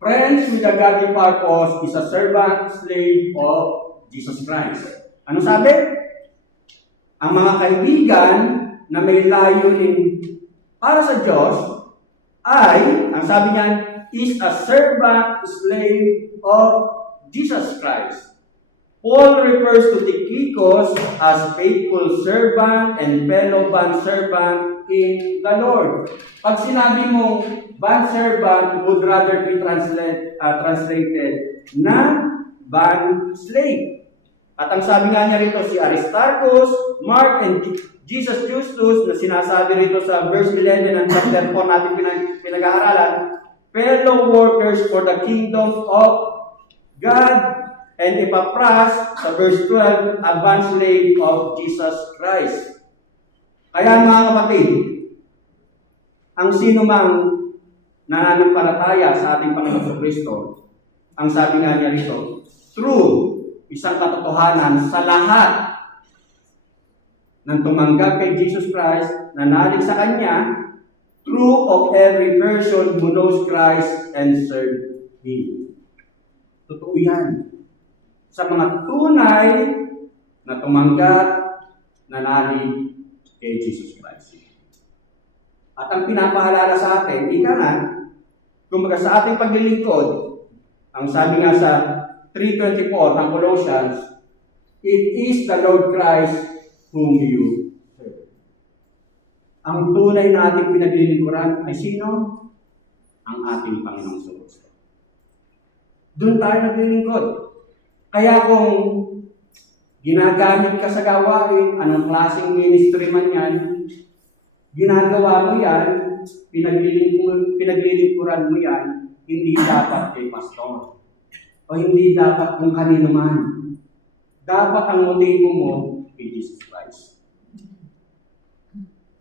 friends with a godly purpose is a servant, slave of Jesus Christ. Ano sabi? Ang mga kaibigan na may layunin para sa Diyos ay, ang sabi niyan, is a servant, slave of Jesus Christ. Paul refers to Tychicus as faithful servant and fellow bondservant in the Lord. Pag sinabi mo bondservant, would rather be translated na bond-slave. At ang sabi nga niya rito, si Aristarchus, Mark, and Jesus Justus, na sinasabi rito sa verse 11 ng chapter 4 natin pinag-aaralan, fellow workers for the kingdom of God and Epaphras, sa verse 12, a bondslave of Jesus Christ. Kaya mga kapatid, ang sino mang nananampalataya sa ating Panginoon Kristo, ang sabi nga niya rito, true, isang katotohanan sa lahat ng tumanggap kay Jesus Christ, nanalig sa Kanya, true of every person who knows Christ and serve Him. Totoo yan. Sa mga tunay na tumanggap, nanalig kay Jesus Christ. At ang pinapahalala sa atin, ika nga, kumbaga sa ating paglilingkod, ang sabi nga sa 3:24 ng Colossians, it is the Lord Christ whom you serve. Ang tunay na ating pinaglilingkuran ay sino? Ang ating Panginoong Kristo. Doon tayo naglilingkod. Kaya kung ginagamit ka sa gawain, anong klaseng ministry man yan, ginagawa mo yan, pinaglilingkuran mo yan, hindi dapat kay pastor. O hindi dapat kung kanino man. Dapat ang motibo mo kay Jesus Christ.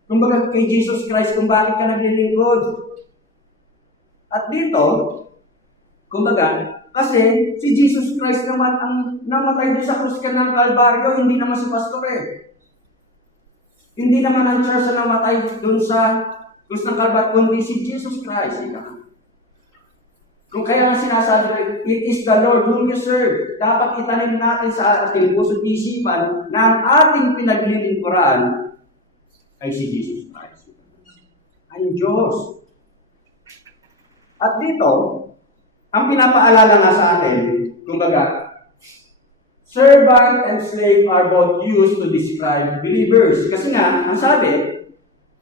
Kumbaga kay Jesus Christ kung bakit ka naglilingkod. At dito, kumbaga, kasi si Jesus Christ naman ang namatay doon sa krus ng Kalbaryo, hindi naman si pastor eh. Hindi naman ang church na namatay doon sa krus ng Kalbaryo, kundi si Jesus Christ. Kung kaya nga sinasabi, it is the Lord whom you serve. Dapat itanim natin sa ating puso at isipan na ang ating pinaglilingkuran ay si Jesus Christ. Ang Diyos. At dito, ang pinapaalala nga sa atin, kumbaga, servant and slave are both used to describe believers. Kasi nga, ang sabi,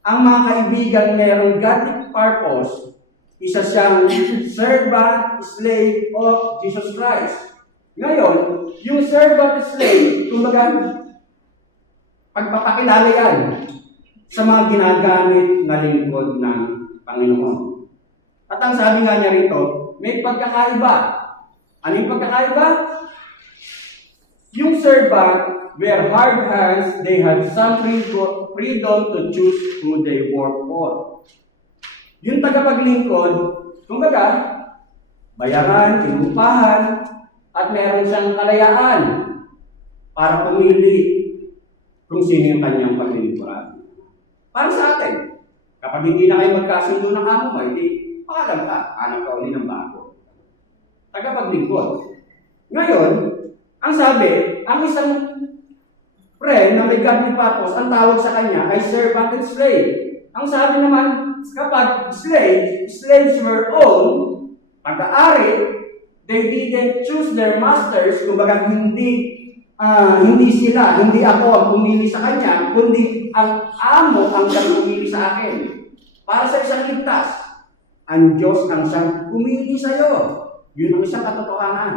ang mga kaibigan merong godly purpose, isa siyang servant, slave of Jesus Christ. Ngayon, yung servant, slave, kumbaga, pagpapakilala yan sa mga ginagamit na lingkod ng Panginoon. At ang sabi nga niya rito, may pagkakaiba. Ano yung pagkakaiba? Yung servant were hard hands, they had some freedom to choose who they work for. Yung tagapaglingkod, kumbaga, bayaran, inupahan, at meron siyang kalayaan para pumili kung sino yung kanyang paglilingkuran. Para sa atin, kapag hindi na kayo magkasundo ng amo mo, hindi pakalam ka, hanap ka uli ng bago. Tagapaglingkod. Ngayon, ang sabi, ang isang friend na may godly purpose, ang tawag sa kanya ay servant and slave. Ang sabi naman, kapag slaves were owned, pag-aari, they didn't choose their masters, kumbaga hindi ako ang pumili sa kanya, kundi ang amo ang pumili sa akin. Para sa isang ligtas, ang Diyos ang siyang pumili sa iyo. Yun ang isang katotohanan.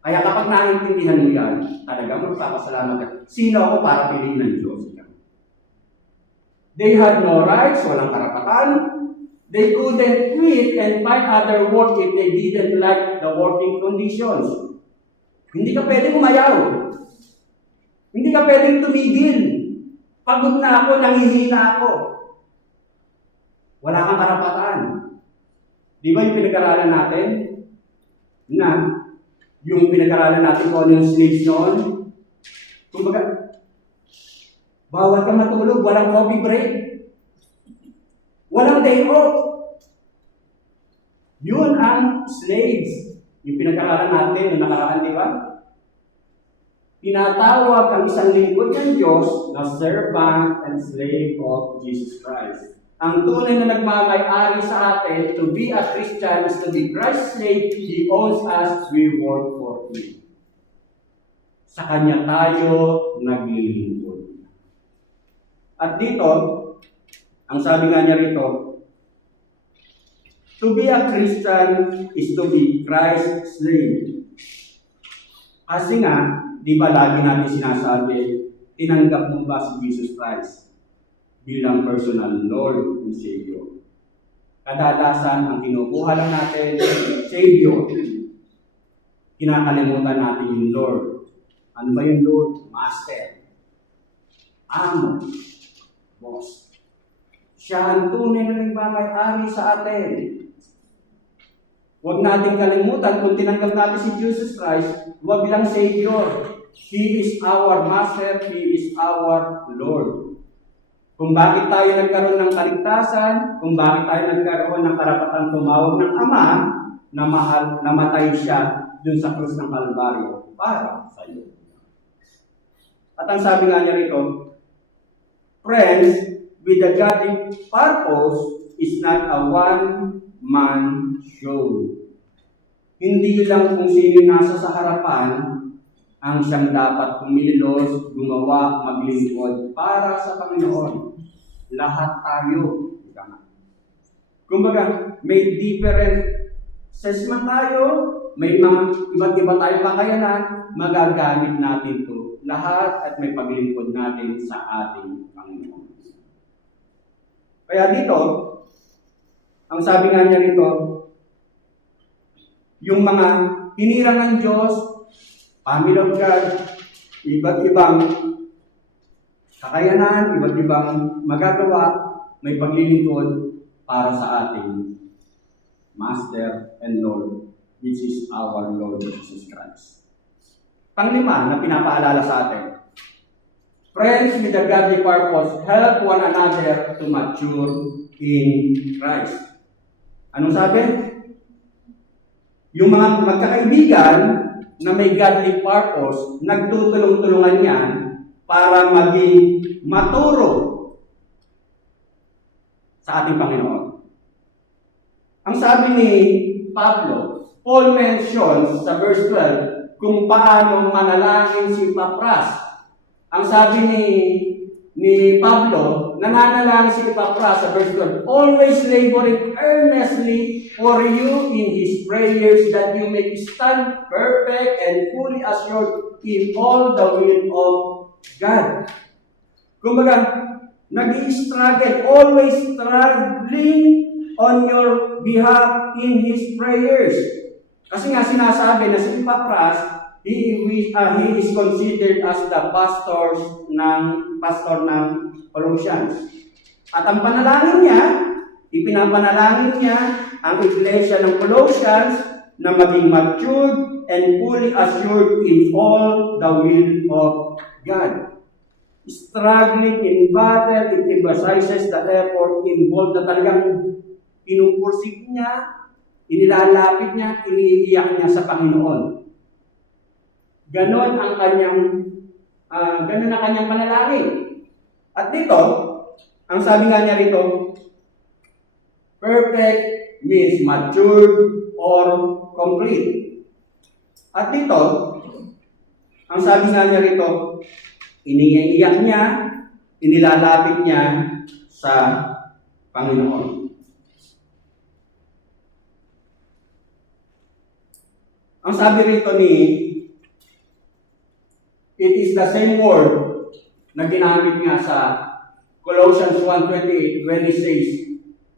Kaya kapag naiintindihan mo yan, talagang magpapasalamat ka. Sino ako para piliin ng Diyos? They had no rights, walang karapatan. They couldn't quit and find other work if they didn't like the working conditions. Hindi ka pwedeng umayaw. Hindi ka pwedeng tumigil. Pagod na ako, nangihina ako. Wala kang karapatan. Di ba yung pinag-aralan natin? Yung pinag-aralan natin kung ano yung slaves noon? Kumbaga, bawal kang matulog, walang coffee break. Walang day off. Yun ang slaves. Yung pinag-aralan natin, yung nakaraan, di ba? Tinatawag ang isang lingkod ng Diyos na servant and slave of Jesus Christ. Ang tunay na nagmamay-ari sa atin, to be a Christian is to be Christ's slave. He owns us, we work for Him. Sa Kanya tayo naglilingkod. At dito, ang sabi nga niya rito, to be a Christian is to be Christ's slave. Kasi nga, di ba lagi natin sinasabi, tinanggap mo ba si Jesus Christ bilang personal Lord and Savior? Kadalasan, ang kinukuha lang natin, Savior. kinakalimutan natin yung Lord. Ano ba yung Lord? Master. Amo. Boss. Siya ang tunay na nagmamay-ari sa atin. Huwag nating kalimutan kung tinanggap natin si Jesus Christ, huwag lang Savior. He is our Master, He is our Lord. Kung bakit tayo nagkaroon ng kaligtasan, kung bakit tayo nagkaroon ng karapatan tumawag ng Ama, na namatay siya dun sa krus ng Kalbaryo para sa iyo. At ang sabi nga niya rito, friends, with a godly purpose is not a one-man show. Hindi lang kung sino nasa sa harapan ang siyang dapat kumilos, gumawa, maglingkod para sa Panginoon. Lahat tayo. Kumbaga, may different assessment tayo, may mga iba't iba tayong kakayanan, magagamit natin to lahat at may paglingkod natin sa ating Panginoon. Kaya dito, ang sabi nga niya rito, yung mga hinirang ng Diyos, family of God, iba't ibang kakayanan, iba't ibang magagawa, may paglilingkod para sa ating Master and Lord, which is our Lord Jesus Christ. Panglima na pinapaalala sa atin, friends with a godly purpose, help one another to mature in Christ. Anong sabi? Yung mga magkakaibigan na may godly purpose, nagtutulong-tulungan yan para maging maturo sa ating Panginoon. Ang sabi ni Pablo, Paul mentions sa verse 12 kung paano manalangin si Epapras. Ang sabi ni Pablo, nananalangin si Epapras sa verse 12, always laboring earnestly for you in his prayers that you may stand perfect and fully assured in all the will of God. Kumbaga, nag-i-struggle, always struggling on your behalf in his prayers. Kasi nga sinasabi na si Epapras, he is considered as the pastor ng Colossians. At ang panalangin niya, ipinapanalangin niya ang iglesia ng Colossians na maging matured and fully assured in all the will of God. Struggling in battle, it emphasizes the effort involved na talagang pinupursig niya, inilalapit niya, iniiyak niya sa Panginoon. Ganon ang kanyang panalangin. At dito, ang sabi nga niya rito, perfect means mature or complete. At dito, ang sabi nga niya rito, iniiyak niya, inilalapit niya sa Panginoon. Ang sabi rito it is the same word na ginamit nga sa Colossians 1:28 when he says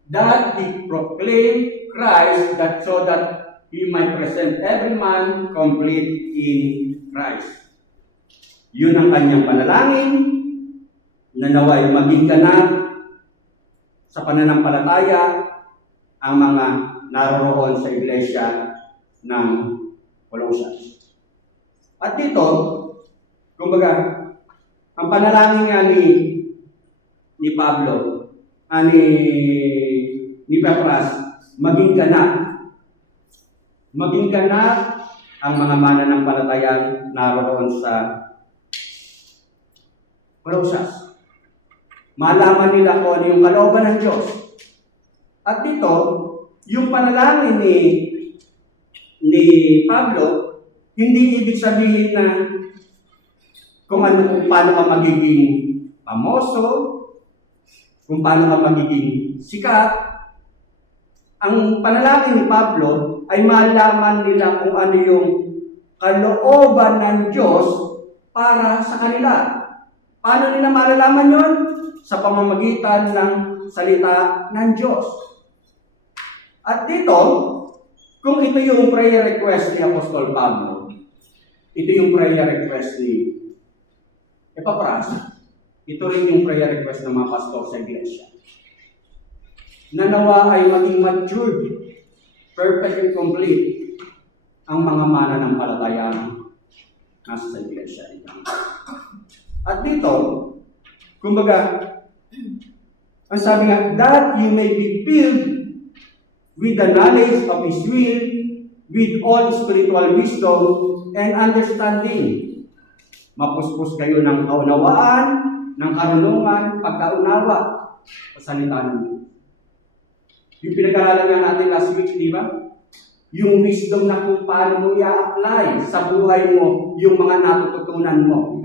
that he proclaimed Christ that so that he might present every man complete in Christ. Yun ang kanyang panalangin na naway maging ganap sa pananampalataya ang mga naroroon sa iglesia ng Colossians. At dito, kumbaga, ang panalangin nga ni Pablo, ni Epapras, maging ganap. Maging ganap ang mga mananampalatayang naroon sa Colossians. Malaman nila kung ano yung kalooban ng Diyos. At dito, yung panalangin ni Pablo, hindi ibig sabihin na kung paano ka magiging famoso, kung paano ka magiging sikat. Ang panalangin ni Pablo ay malaman nila kung ano yung kalooban ng Diyos para sa kanila. Paano nila malalaman yon? Sa pamamagitan ng salita ng Diyos. At dito, Kung ito yung prayer request ni Apostol Pablo, ito yung prayer request ni Epapras, ito rin yung prayer request ng mga pastor sa iglesia. Na nawa ay maging matured, perfect and complete ang mga mananampalataya nasa sa iglesia. At dito, kumbaga, ang sabi nga, that you may be filled with the knowledge of His will, with all spiritual wisdom and understanding. Mapuspos kayo ng kaunawaan, ng karunungan, pagkaunawa sa salita ng Diyos. Yung pinag-aralan nga natin last week, di ba? Yung wisdom na kung paano mo i-apply sa buhay mo, yung mga natututunan mo.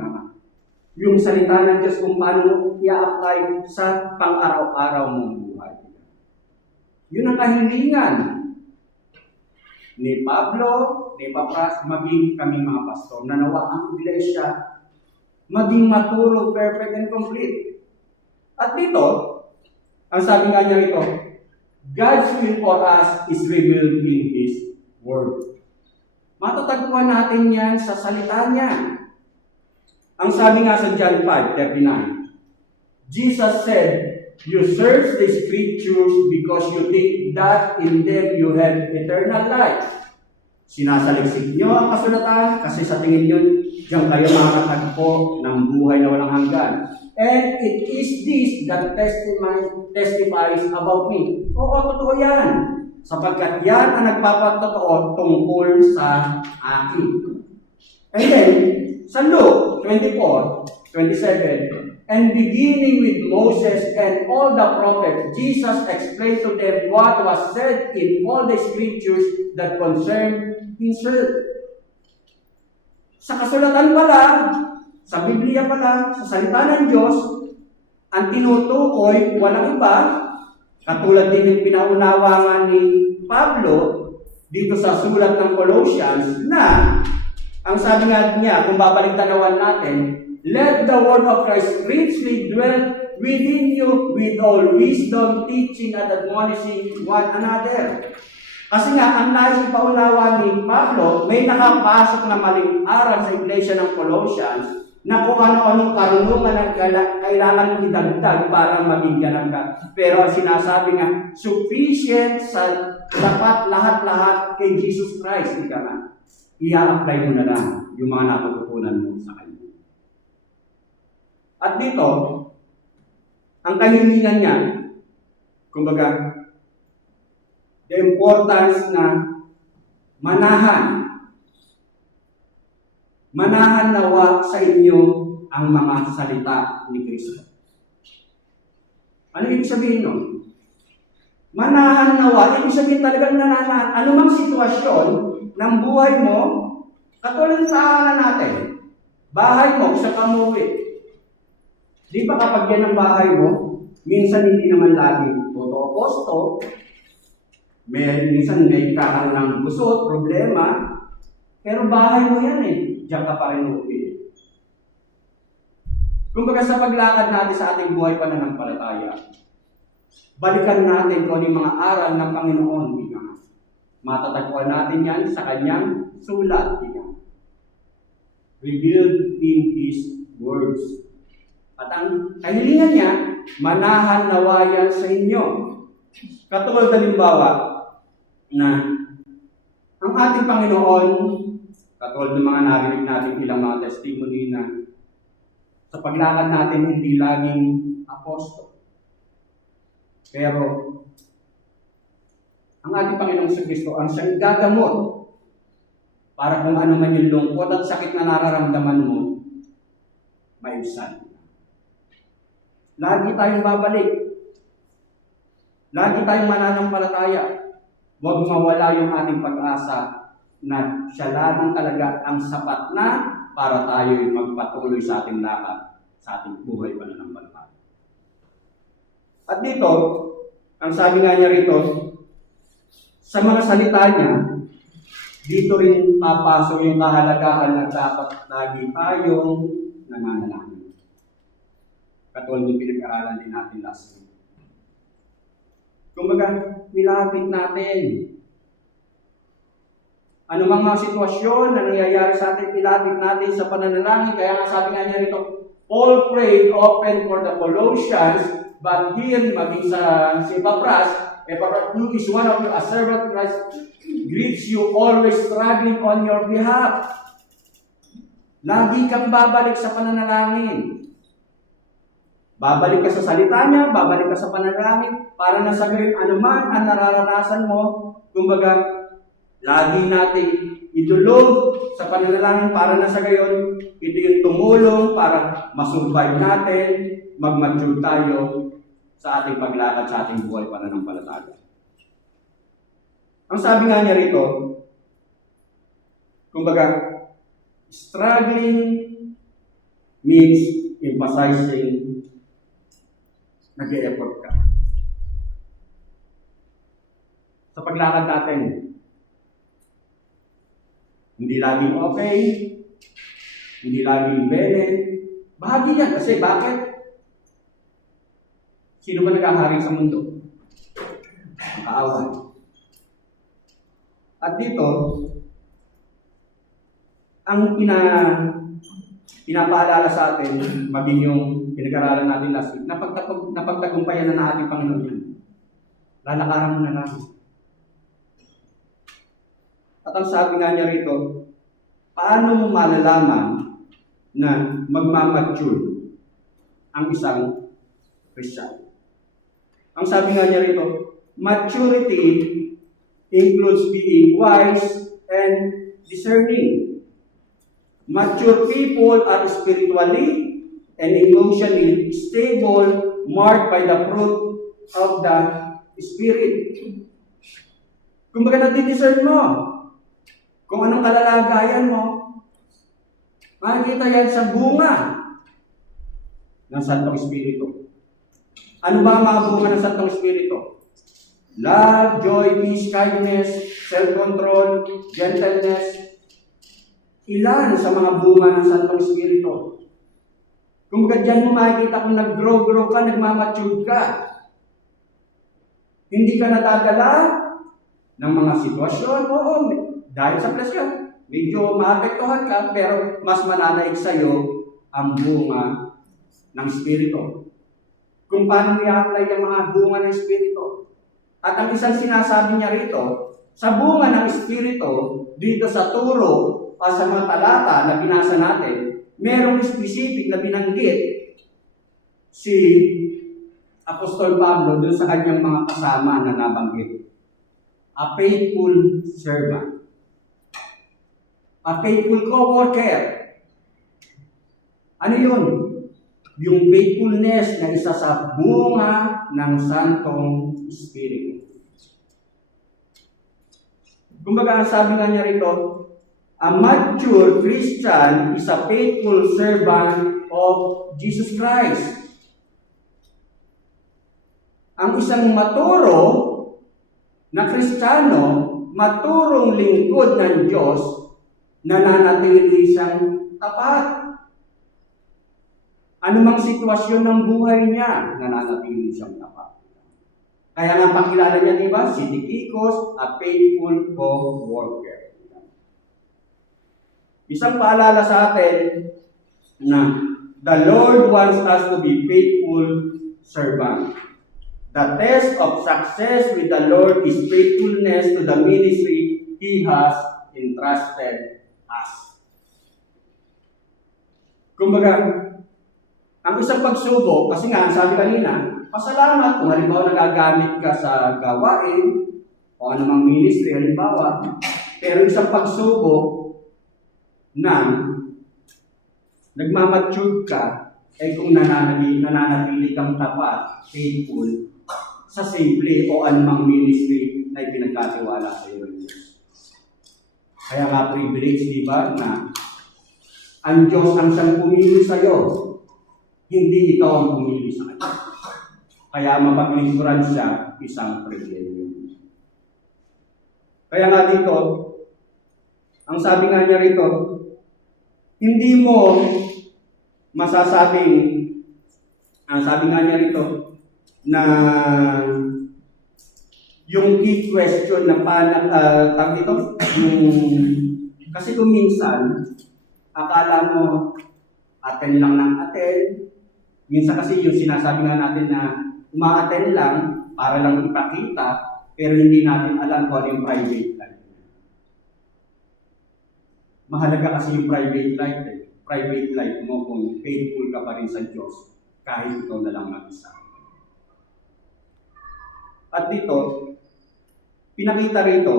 Yung salita ng Diyos kung paano mo i-apply sa pang-araw-araw mong buhay. Yun ang kahilingan ni Pablo, ni Epapras, maging kaming mga pastor, na nawa ang iglesia maging matulog, perfect and complete. At dito, ang sabi nga niya rito, God's will for us is revealed in His Word. Matatagpuan natin yan sa salita niya. Ang sabi nga sa John 5:39, Jesus said, you search the scriptures because you think that in them you have eternal life. Sinasaliksik nyo ang kasulatan kasi sa tingin nyo, diyan kayo makakatagpo ng buhay na walang hanggan. And it is this that testifies about me. Oo, totoo yan. Sapagkat yan ang nagpapatotoo tungkol sa akin. And then, sa Luke 24:27, and beginning with Moses and all the prophets, Jesus explained to them what was said in all the scriptures that concerned Himself. Sa kasulatan pala, sa Biblia pala, sa salita ng Diyos, ang tinutukoy, walang iba, katulad din yung pinaunawa nga ni Pablo dito sa sulat ng Colossians, na ang sabi nga niya, kung babalik tanawan natin, let the word of Christ richly dwell within you with all wisdom, teaching and admonishing one another. Kasi nga, ang nais paunawa ni Pablo, may nakapasok na maling aral sa iglesia ng Colossians na kung ano-anong karunungan ang kailangan mong idagdag para maging ganap ka. Pero ang sinasabi nga, sufficient sa dapat lahat-lahat kay Jesus Christ. Ika nga, i-apply mo na lang yung mga natututunan mo sa Kanya. At dito, ang kahilingan niya, kumbaga, the importance na manahan nawa sa inyo ang mga salita ni Kristo. Ano ibig sabihin nun? Manahan nawa, ibig sabihin talagang nananahan. Anumang sitwasyon ng buhay mo, katulad sa tahanan natin, bahay mo, sa kamuwi. Di ba kapag yan ang bahay mo, minsan hindi naman lagi totoo-posto, minsan may kakaroon ng gusot, problema, pero bahay mo yan eh, diyan ka pa rin upili. Kumbaga sa paglakad natin sa ating buhay pananampalataya, balikan natin kung ano yung mga aral ng Panginoon. Matatagpuan natin yan sa Kanyang sulat. Revealed in His words. At ang kahilingan niya, manahan nawa yan sa inyo. Katulad halimbawa na ang ating Panginoon, katulad ng mga narinig natin ilang mga testimony na sa paglakad natin hindi laging apostol. Pero ang ating Panginoong Kristo ang siyang gagamot para kung ano man yung lungkot at sakit na nararamdaman mo, maiusan. Lagi tayong babalik. Lagi tayong mananampalataya. Huwag mawala yung ating pag-asa na siya lamang talaga ang sapat na para tayo magpatuloy sa ating lakad, sa ating buhay pananampalataya. At dito, ang sabi nga niya rito, sa mga salita niya, dito rin papasok yung kahalagahan na dapat lagi tayong nananalangin. Katulad ng pinag-aaralan din natin last week. Kumbaga, nilapit natin Anumang mga sitwasyon na nangyayari sa atin, ilapit natin sa pananalangin. Kaya nga sabi nga niya rito, Paul prayed often for the Colossians, but here, maging sa si Epapras, who is one of you, a servant of Christ, greets you, always struggling on your behalf. Lagi kang babalik sa pananalangin. Babalik ka sa salita niya, babalik ka sa panalangin, para na sa gayon anuman ang nararanasan mo, kumbaga, lagi nating idulog sa panalangin para na sa gayon, ito yung tumulong para masurvive natin, mag-mature tayo sa ating paglakad sa ating buhay pananampalataya. Ang sabi nga niya rito, kumbaga, struggling means emphasizing nag-e-effort ka. Sa paglakad natin, hindi laging okay, hindi laging bene. Bahagi yan. Kasi bakit? Sino ba nag-ahari sa mundo? Ang kaaway. At dito, ang pinapaalala sa atin, maging yung pinag-aralan natin last week, napagtagumpayan na ating Panginoon yan. Lalakaran mo na natin. At ang sabi nga niya rito, paano mo malalaman na magmamature ang isang Christian? Ang sabi nga niya rito, maturity includes being wise and discerning. Mature people are spiritually and emotionally stable, marked by the fruit of the Spirit. Kumbaga natidiscern mo kung anong kalalagayan mo. Makikita yan sa bunga ng Santong Espiritu. Ano ba ang mga bunga ng Santong Espiritu? Love, joy, peace, kindness, self-control, gentleness. Ilan sa mga bunga ng Santong Espiritu? Kumbaga dyan mo makikita kung nag-grow ka, nagmamature ka. Hindi ka natagala ng mga sitwasyon. Oo, dahil sa plasyon, medyo maapektuhan ka, pero mas mananaig sa'yo ang bunga ng Espiritu. Kung paano i-apply ang mga bunga ng Espiritu. At ang isang sinasabi niya rito, sa bunga ng Espiritu, dito sa turo, o sa mga talata na binasa natin, merong specific na binanggit si Apostol Pablo doon sa kanyang mga kasama na nabanggit. A faithful servant. A faithful co-worker. Ano yun? Yung faithfulness na isa sa bunga ng Santong Espiritu. Kumbaga, sabi nga niya rito, a mature Christian is a faithful servant of Jesus Christ. Ang isang maturo na Kristiyano, maturong lingkod ng Diyos, nananatili siyang tapat. Anumang sitwasyon ng buhay niya, nananatili siyang tapat. Kaya nga pakilala niya, diba? Si Tychicus, a faithful co-worker. Isang paalala sa atin na the Lord wants us to be faithful servants. The test of success with the Lord is faithfulness to the ministry He has entrusted us. Kumbaga, ang isang pagsubok, kasi nga, sabi kanina, pasalamat kung halimbawa nagagamit ka sa gawain o anumang ministry, halimbawa, pero isang pagsubok na nagmamature ka ay kung nananatili kang tapat, faithful, sa simple o anumang ministry na ipinagkatiwala sa iyo ng Diyos. Kaya nga privilege, di ba, na ang Diyos ang siyang pumili sa iyo, hindi ikaw ang pumili sa kanya. Kaya mapaglingkuran siya, isang privilege. Kaya nga dito, ang sabi nga niya rito, hindi mo masasabing, ang sabi nga niya rito, na yung key question na tawag dito, kasi kung minsan, akala mo, attend lang ng attend. Minsan kasi yung sinasabi nga natin na uma-attend lang para lang ipakita, pero hindi natin alam kung ano yung private life. Mahalaga kasi yung private life. Private life mo kung faithful ka pa rin sa Diyos kahit ikaw na lang mag-isa. At dito, pinakita rito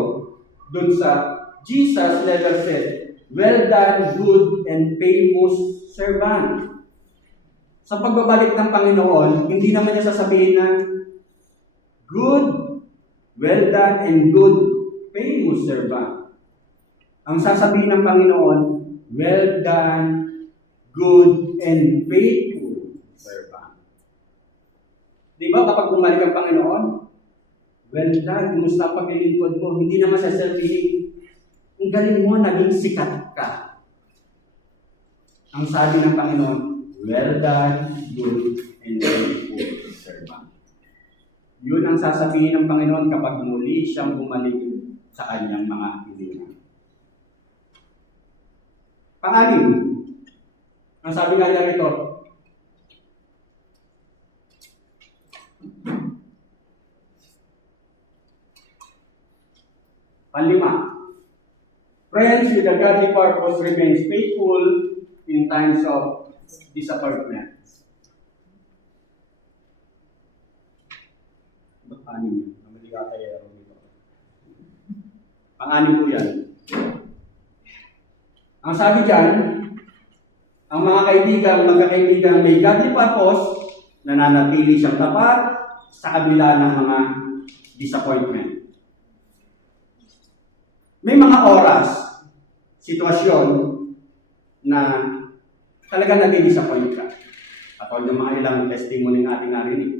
dun sa Jesus never said, "Well done, good and famous servant." Sa pagbabalik ng Panginoon, hindi naman niya sasabihin na, "Good, well done, and good, famous servant." Ang sasabihin ng Panginoon, "Well done, good, and faithful servant." Di ba kapag bumalik ang Panginoon, "Well done, kumusta ang paglilingkod mo?" Hindi naman sasabihin, "Ang galing mo, naging sikat ka." Ang sabi ng Panginoon, "Well done, good, and faithful servant." Yun ang sasabihin ng Panginoon kapag muli siyang bumalik sa kanyang mga hilingan. Pang-anim, ang sabi nga niya rito, panlima, friends with a godly purpose remains faithful in times of disappointment. Pang-anim, pang-anim po yan. Ang sabi dyan, ang mga kaibigan, magkakaibigan may godly purpose, nananatili siyang tapat sa kabila ng mga disappointment. May mga oras, sitwasyon na talagang nadi-disappoint ka. Katulad ng mga ilang testimony ng ating narinig.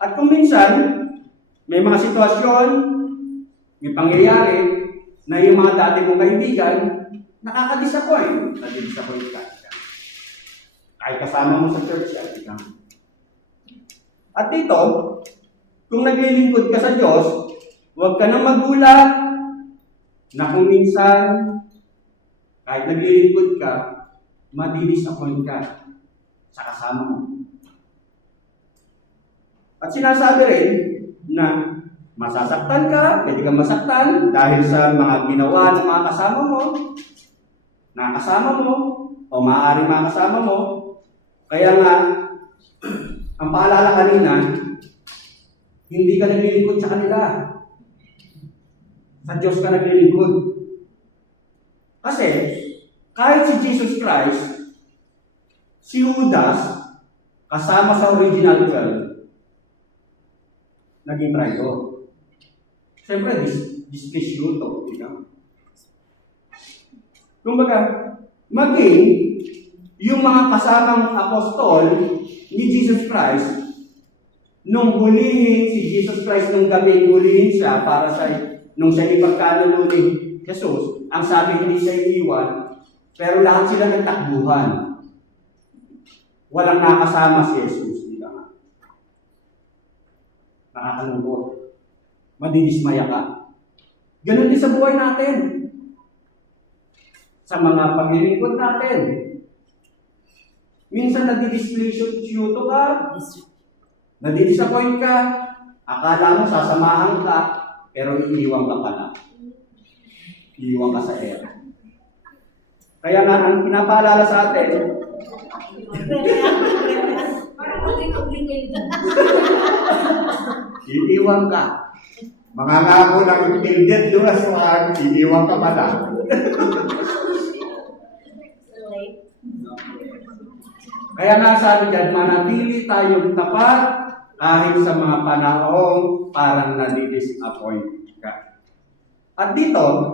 At kung minsan, may mga sitwasyon, may pangyayari na yung mga dati mong kaibigan, nakaka-disappoint. Nadi-disappoint ka. Kahit kasama mo sa church yan. At dito, kung naglilingkod ka sa Diyos, huwag ka nang magulat na kung minsan, kahit naglilingkod ka, madi-disappoint ka sa kasama mo. At sinasabi rin na masasaktan ka, pwede kang masaktan dahil sa mga ginawa ng mga kasama mo, o maaaring mga kasama mo. Kaya nga, ang paalala kanina, hindi ka naglilingkod sa kanila. Sa Diyos ka naglilingkod. Kasi, kahit si Jesus Christ, si Judas, kasama sa original 12, naging traitor. Siyempre, dispisuto. Kumbaga, maging yung mga kasamang apostol ni Jesus Christ, nung hulihin si Jesus Christ nung gabi, hulihin siya para sa nung siya ipagkalalo ni Jesus, ang sabi hindi siya iiwan, pero lahat sila nagtakbuhan. Walang nakasama si Jesus. Nakakalungkot. Madidismaya ka. Ganun din sa buhay natin. Sa mga paglilingkod natin. Minsan nadidisplay-syuto ka, nadidisappoint ka, akala mo sasamahan ka, pero iiwan ka pala. Iiwan ka sa era. Kaya nga, ang pinapaalala sa atin, iiwan ka. Mangangako ng tildet doon sa mga iiwan ka pala. Kaya nga sabi dyan, manatili tayong tapat kahit sa mga panahong parang nadi-disappoint ka. At dito,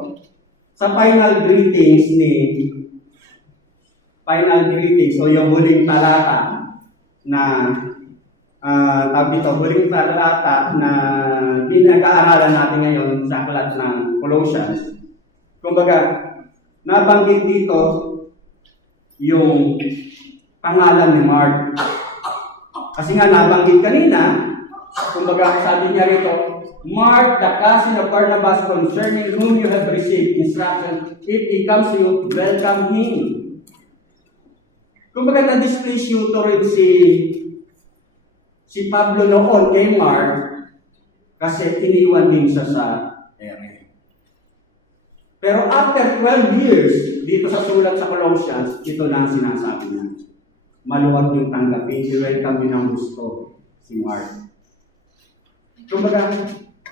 sa final greetings o yung huling talata na huling talata na pinag-aaralan natin ngayon sa aklat ng Colossians. Kumbaga, nabanggit dito yung pangalan ni Mark. Kasi nga nabanggit kanina, kumbaga sabi niya rito, Mark, the cousin of Barnabas, concerning whom you have received instruction, if he comes to you, welcome him. Kung baga na-display tutorin si Pablo noon kay Mark, kasi iniwan din siya sa ere. Pero after 12 years, dito sa sulat sa Colossians, ito na ang sinasabi niya. Maluwag yung tanggapin, i-welcome din ng gusto si Mark. Kumbaga,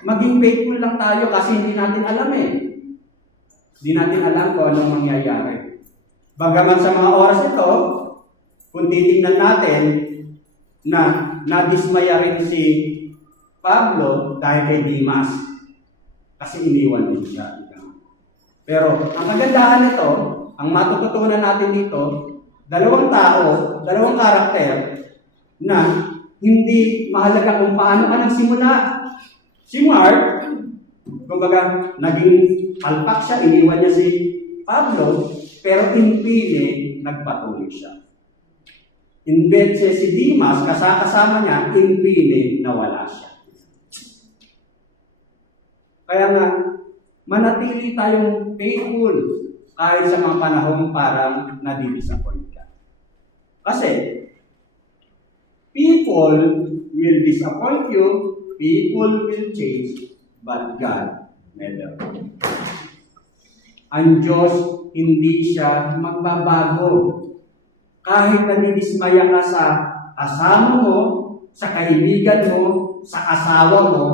maging faithful lang tayo kasi hindi natin alam eh. Hindi natin alam kung anong mangyayari. Bagaman sa mga oras ito, kung titignan natin na nadismaya rin si Pablo dahil kay Dimas kasi iniwan din siya. Pero ang kagandahan nito, ang matututunan natin dito, dalawang tao, dalawang karakter na hindi mahalaga kung paano ka nagsimula. Si Mark, kumbaga, naging alpak siya, iniwan niya si Pablo, pero inpili, nagpatuloy siya. Inbetse si Dimas, kasama niya, inpili, nawala siya. Kaya nga, manatili tayong faithful kahit sa mga panahon parang nadidisappoint ka. Kasi, people will disappoint you, people will change, but God never. Ang Diyos, hindi siya magbabago. Kahit nadidismaya ka sa kasama mo, sa kaibigan mo, sa asawa mo,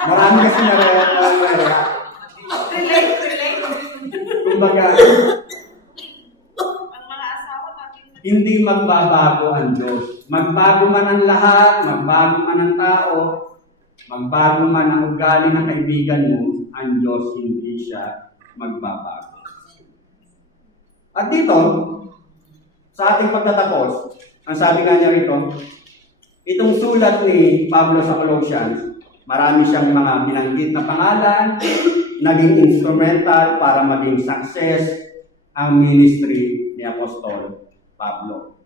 marami kasi relate. Kumbaga, ang mga asawa natin, hindi magbabago ang Diyos. Magbago man ang lahat, magbago man ang tao, magbago man ang ugali ng kaibigan mo, ang Diyos hindi siya magbabago. At dito, sa ating pagtatapos, ang sabi nga niya rito, itong sulat ni Pablo sa Colossians, marami siyang mga binanggit na pangalan, naging instrumental para maging success ang ministry ni Apostol Pablo.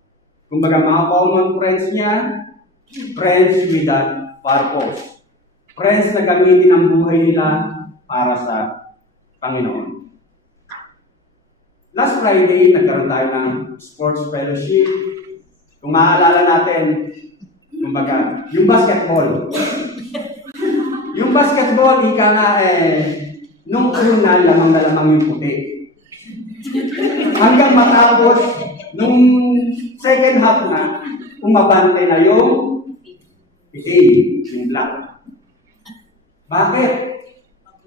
Kumbaga mga common friends niya, friends with that purpose. Friends na gamitin ang buhay nila para sa Panginoon. Last Friday, nagkaroon tayo ng sports fellowship. Kung maaalala natin, kumbaga, yung basketball. Yung basketball, ika nga nung una, lamang na lamang yung puti. Hanggang matapos, nung second half na, umabante na yung itim, yung black. Bakit?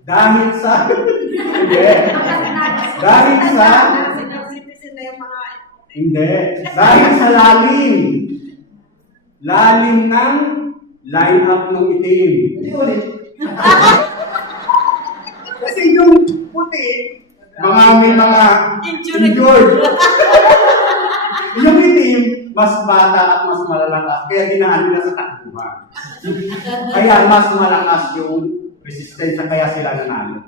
Dahil sa... Hindi. Dahil sa... Hindi. Dahil sa lalim. Lalim ng line-up ng itim. Hindi ulit. Kasi yung puti, may mga injured. Yung itim, mas bata at mas malalakas. Kaya dinaan nila sa takbuhan. Kaya mas malakas yung resistensya, kaya sila nanalo.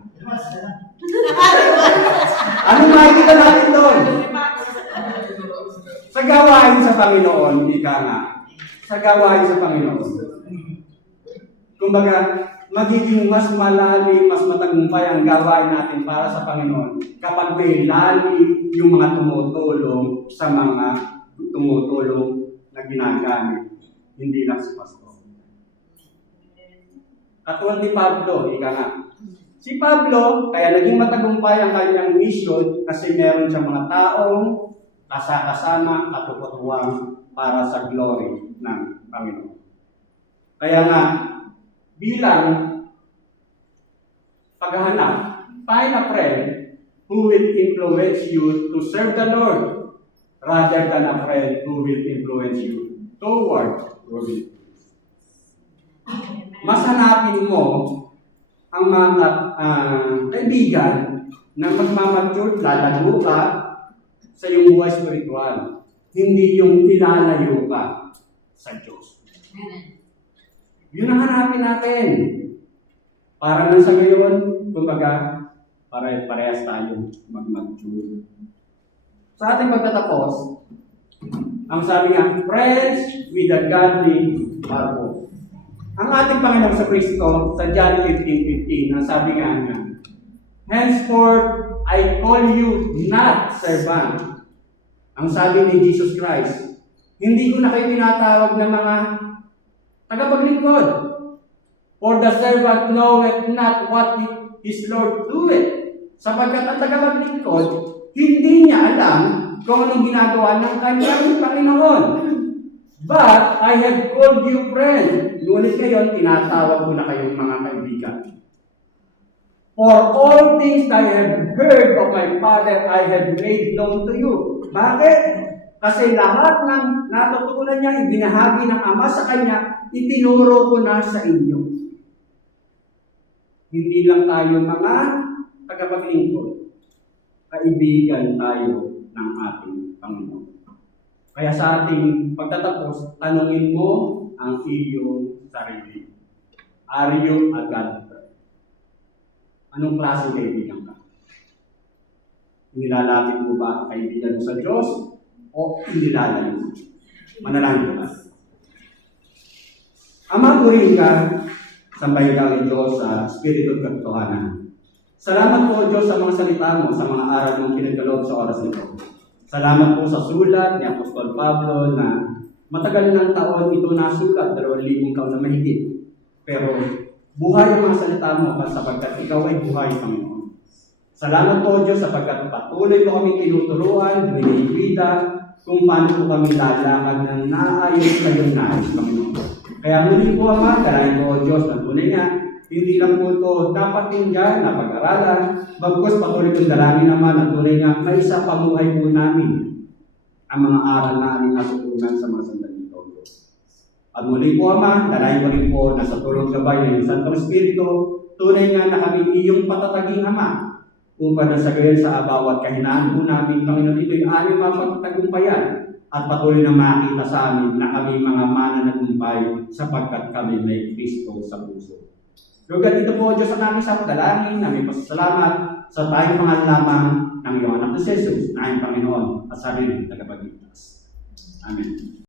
Ano makikita natin doon? Sa gawain sa Panginoon, ika nga. Sa gawain sa Panginoon. Kumbaga, magiging mas malalim, mas matagumpay ang gawain natin para sa Panginoon kapag may lalim yung mga tumutulong sa mga tumutulong na ginagamit. Hindi lang si Pastor. Katulad ni Pablo, ika nga. Si Pablo, kaya naging matagumpay ang kanyang mission kasi meron siyang mga taong kasama, katutuwang para sa glory ng Panginoon. Kaya nga, bilang paghahanap, find a friend who will influence you to serve the Lord rather than a friend who will influence you toward glory. Mas hanapin mo ang mga kaibigan na magmamature, lalago ka sa iyong buhay spiritual. Hindi yung ilalayo ka sa Diyos. Yun ang hanapin natin. Para nang sa ngayon, kumbaga, parehas tayo mag-mature. Sa ating pagtatapos, Ang sabi nga, friends with a godly purpose. Ang ating Panginoon sa Kristo, sa John 15:15, ang sabi nga niya, henceforth, I call you not servant. Ang sabi ni Jesus Christ, hindi ko na kayo tinatawag na mga tagapaglingkod. For the servant knoweth not what his Lord doeth. Sapagkat ang tagapaglingkod, hindi niya alam kung anong ginagawa ng kanyang Panginoon. But I have called you friend. Ngunit ngayon, tinatawag ko na kayong mga kaibigan. For all things I have heard of my Father, I have made known to you. Bakit? Kasi lahat ng natutunan niya, ibinahagi ng Ama sa Kanya, itinuro ko na sa inyo. Hindi lang tayo mga tagapaglingkod. Kaibigan tayo ng ating Panginoon. Kaya sa ating pagtatapos, tanungin mo ang iyong sarili. Are you a God friend? Anong klaseng kaibigan ka? Nilalapit mo ba ang kaibigan mo sa Diyos o inilalayo mo? Manalangin ka. Ama, purihin ka, sambahin ka ng Diyos sa Espiritu at Katotohanan. Salamat po, Diyos, sa mga salita mo, sa mga aral mong pinagkaloob sa oras nito. Salamat po sa sulat ni Apostol Pablo na matagal ng taon ito nasulat, 2,000 taon na mahigit. Pero buhay ang mga salita mo sapagkat ikaw ay buhay, Panginoon. Salamat po, Diyos, sapagkat patuloy mo kami tinuturuan, binibida, kung paano po kami lalakad ng naayos sa iyong nais, Panginoon. Kaya muli po, Ama, dalayan po, Diyos, na tunay nga, hindi lang po ito dapat tingnan na pag-aralan, bagkus patuloy kong dalangin naman na tunay nga may isa pamuhay po namin ang mga aral na aming natutunan sa mga sandali ito. At muli po, Ama, dalayan mo rin po na sa tulong gabay ng iyong Santong Espiritu, tunay nga na kami iyong patataging Ama, upang sa gayon sa bawat kahinaan po namin, Panginoon, ito'y aming mapagtagumpayan at patuloy na makita sa amin na kami mga mananagumpay sapagkat kami may Kristo sa puso. Lugat ito po, Diyos, ang aming sa dalangin, namin pasasalamat sa tayong mga lamang ng iyong anak na Jesus, na aming Panginoon at sarili tagapagligtas. Amen.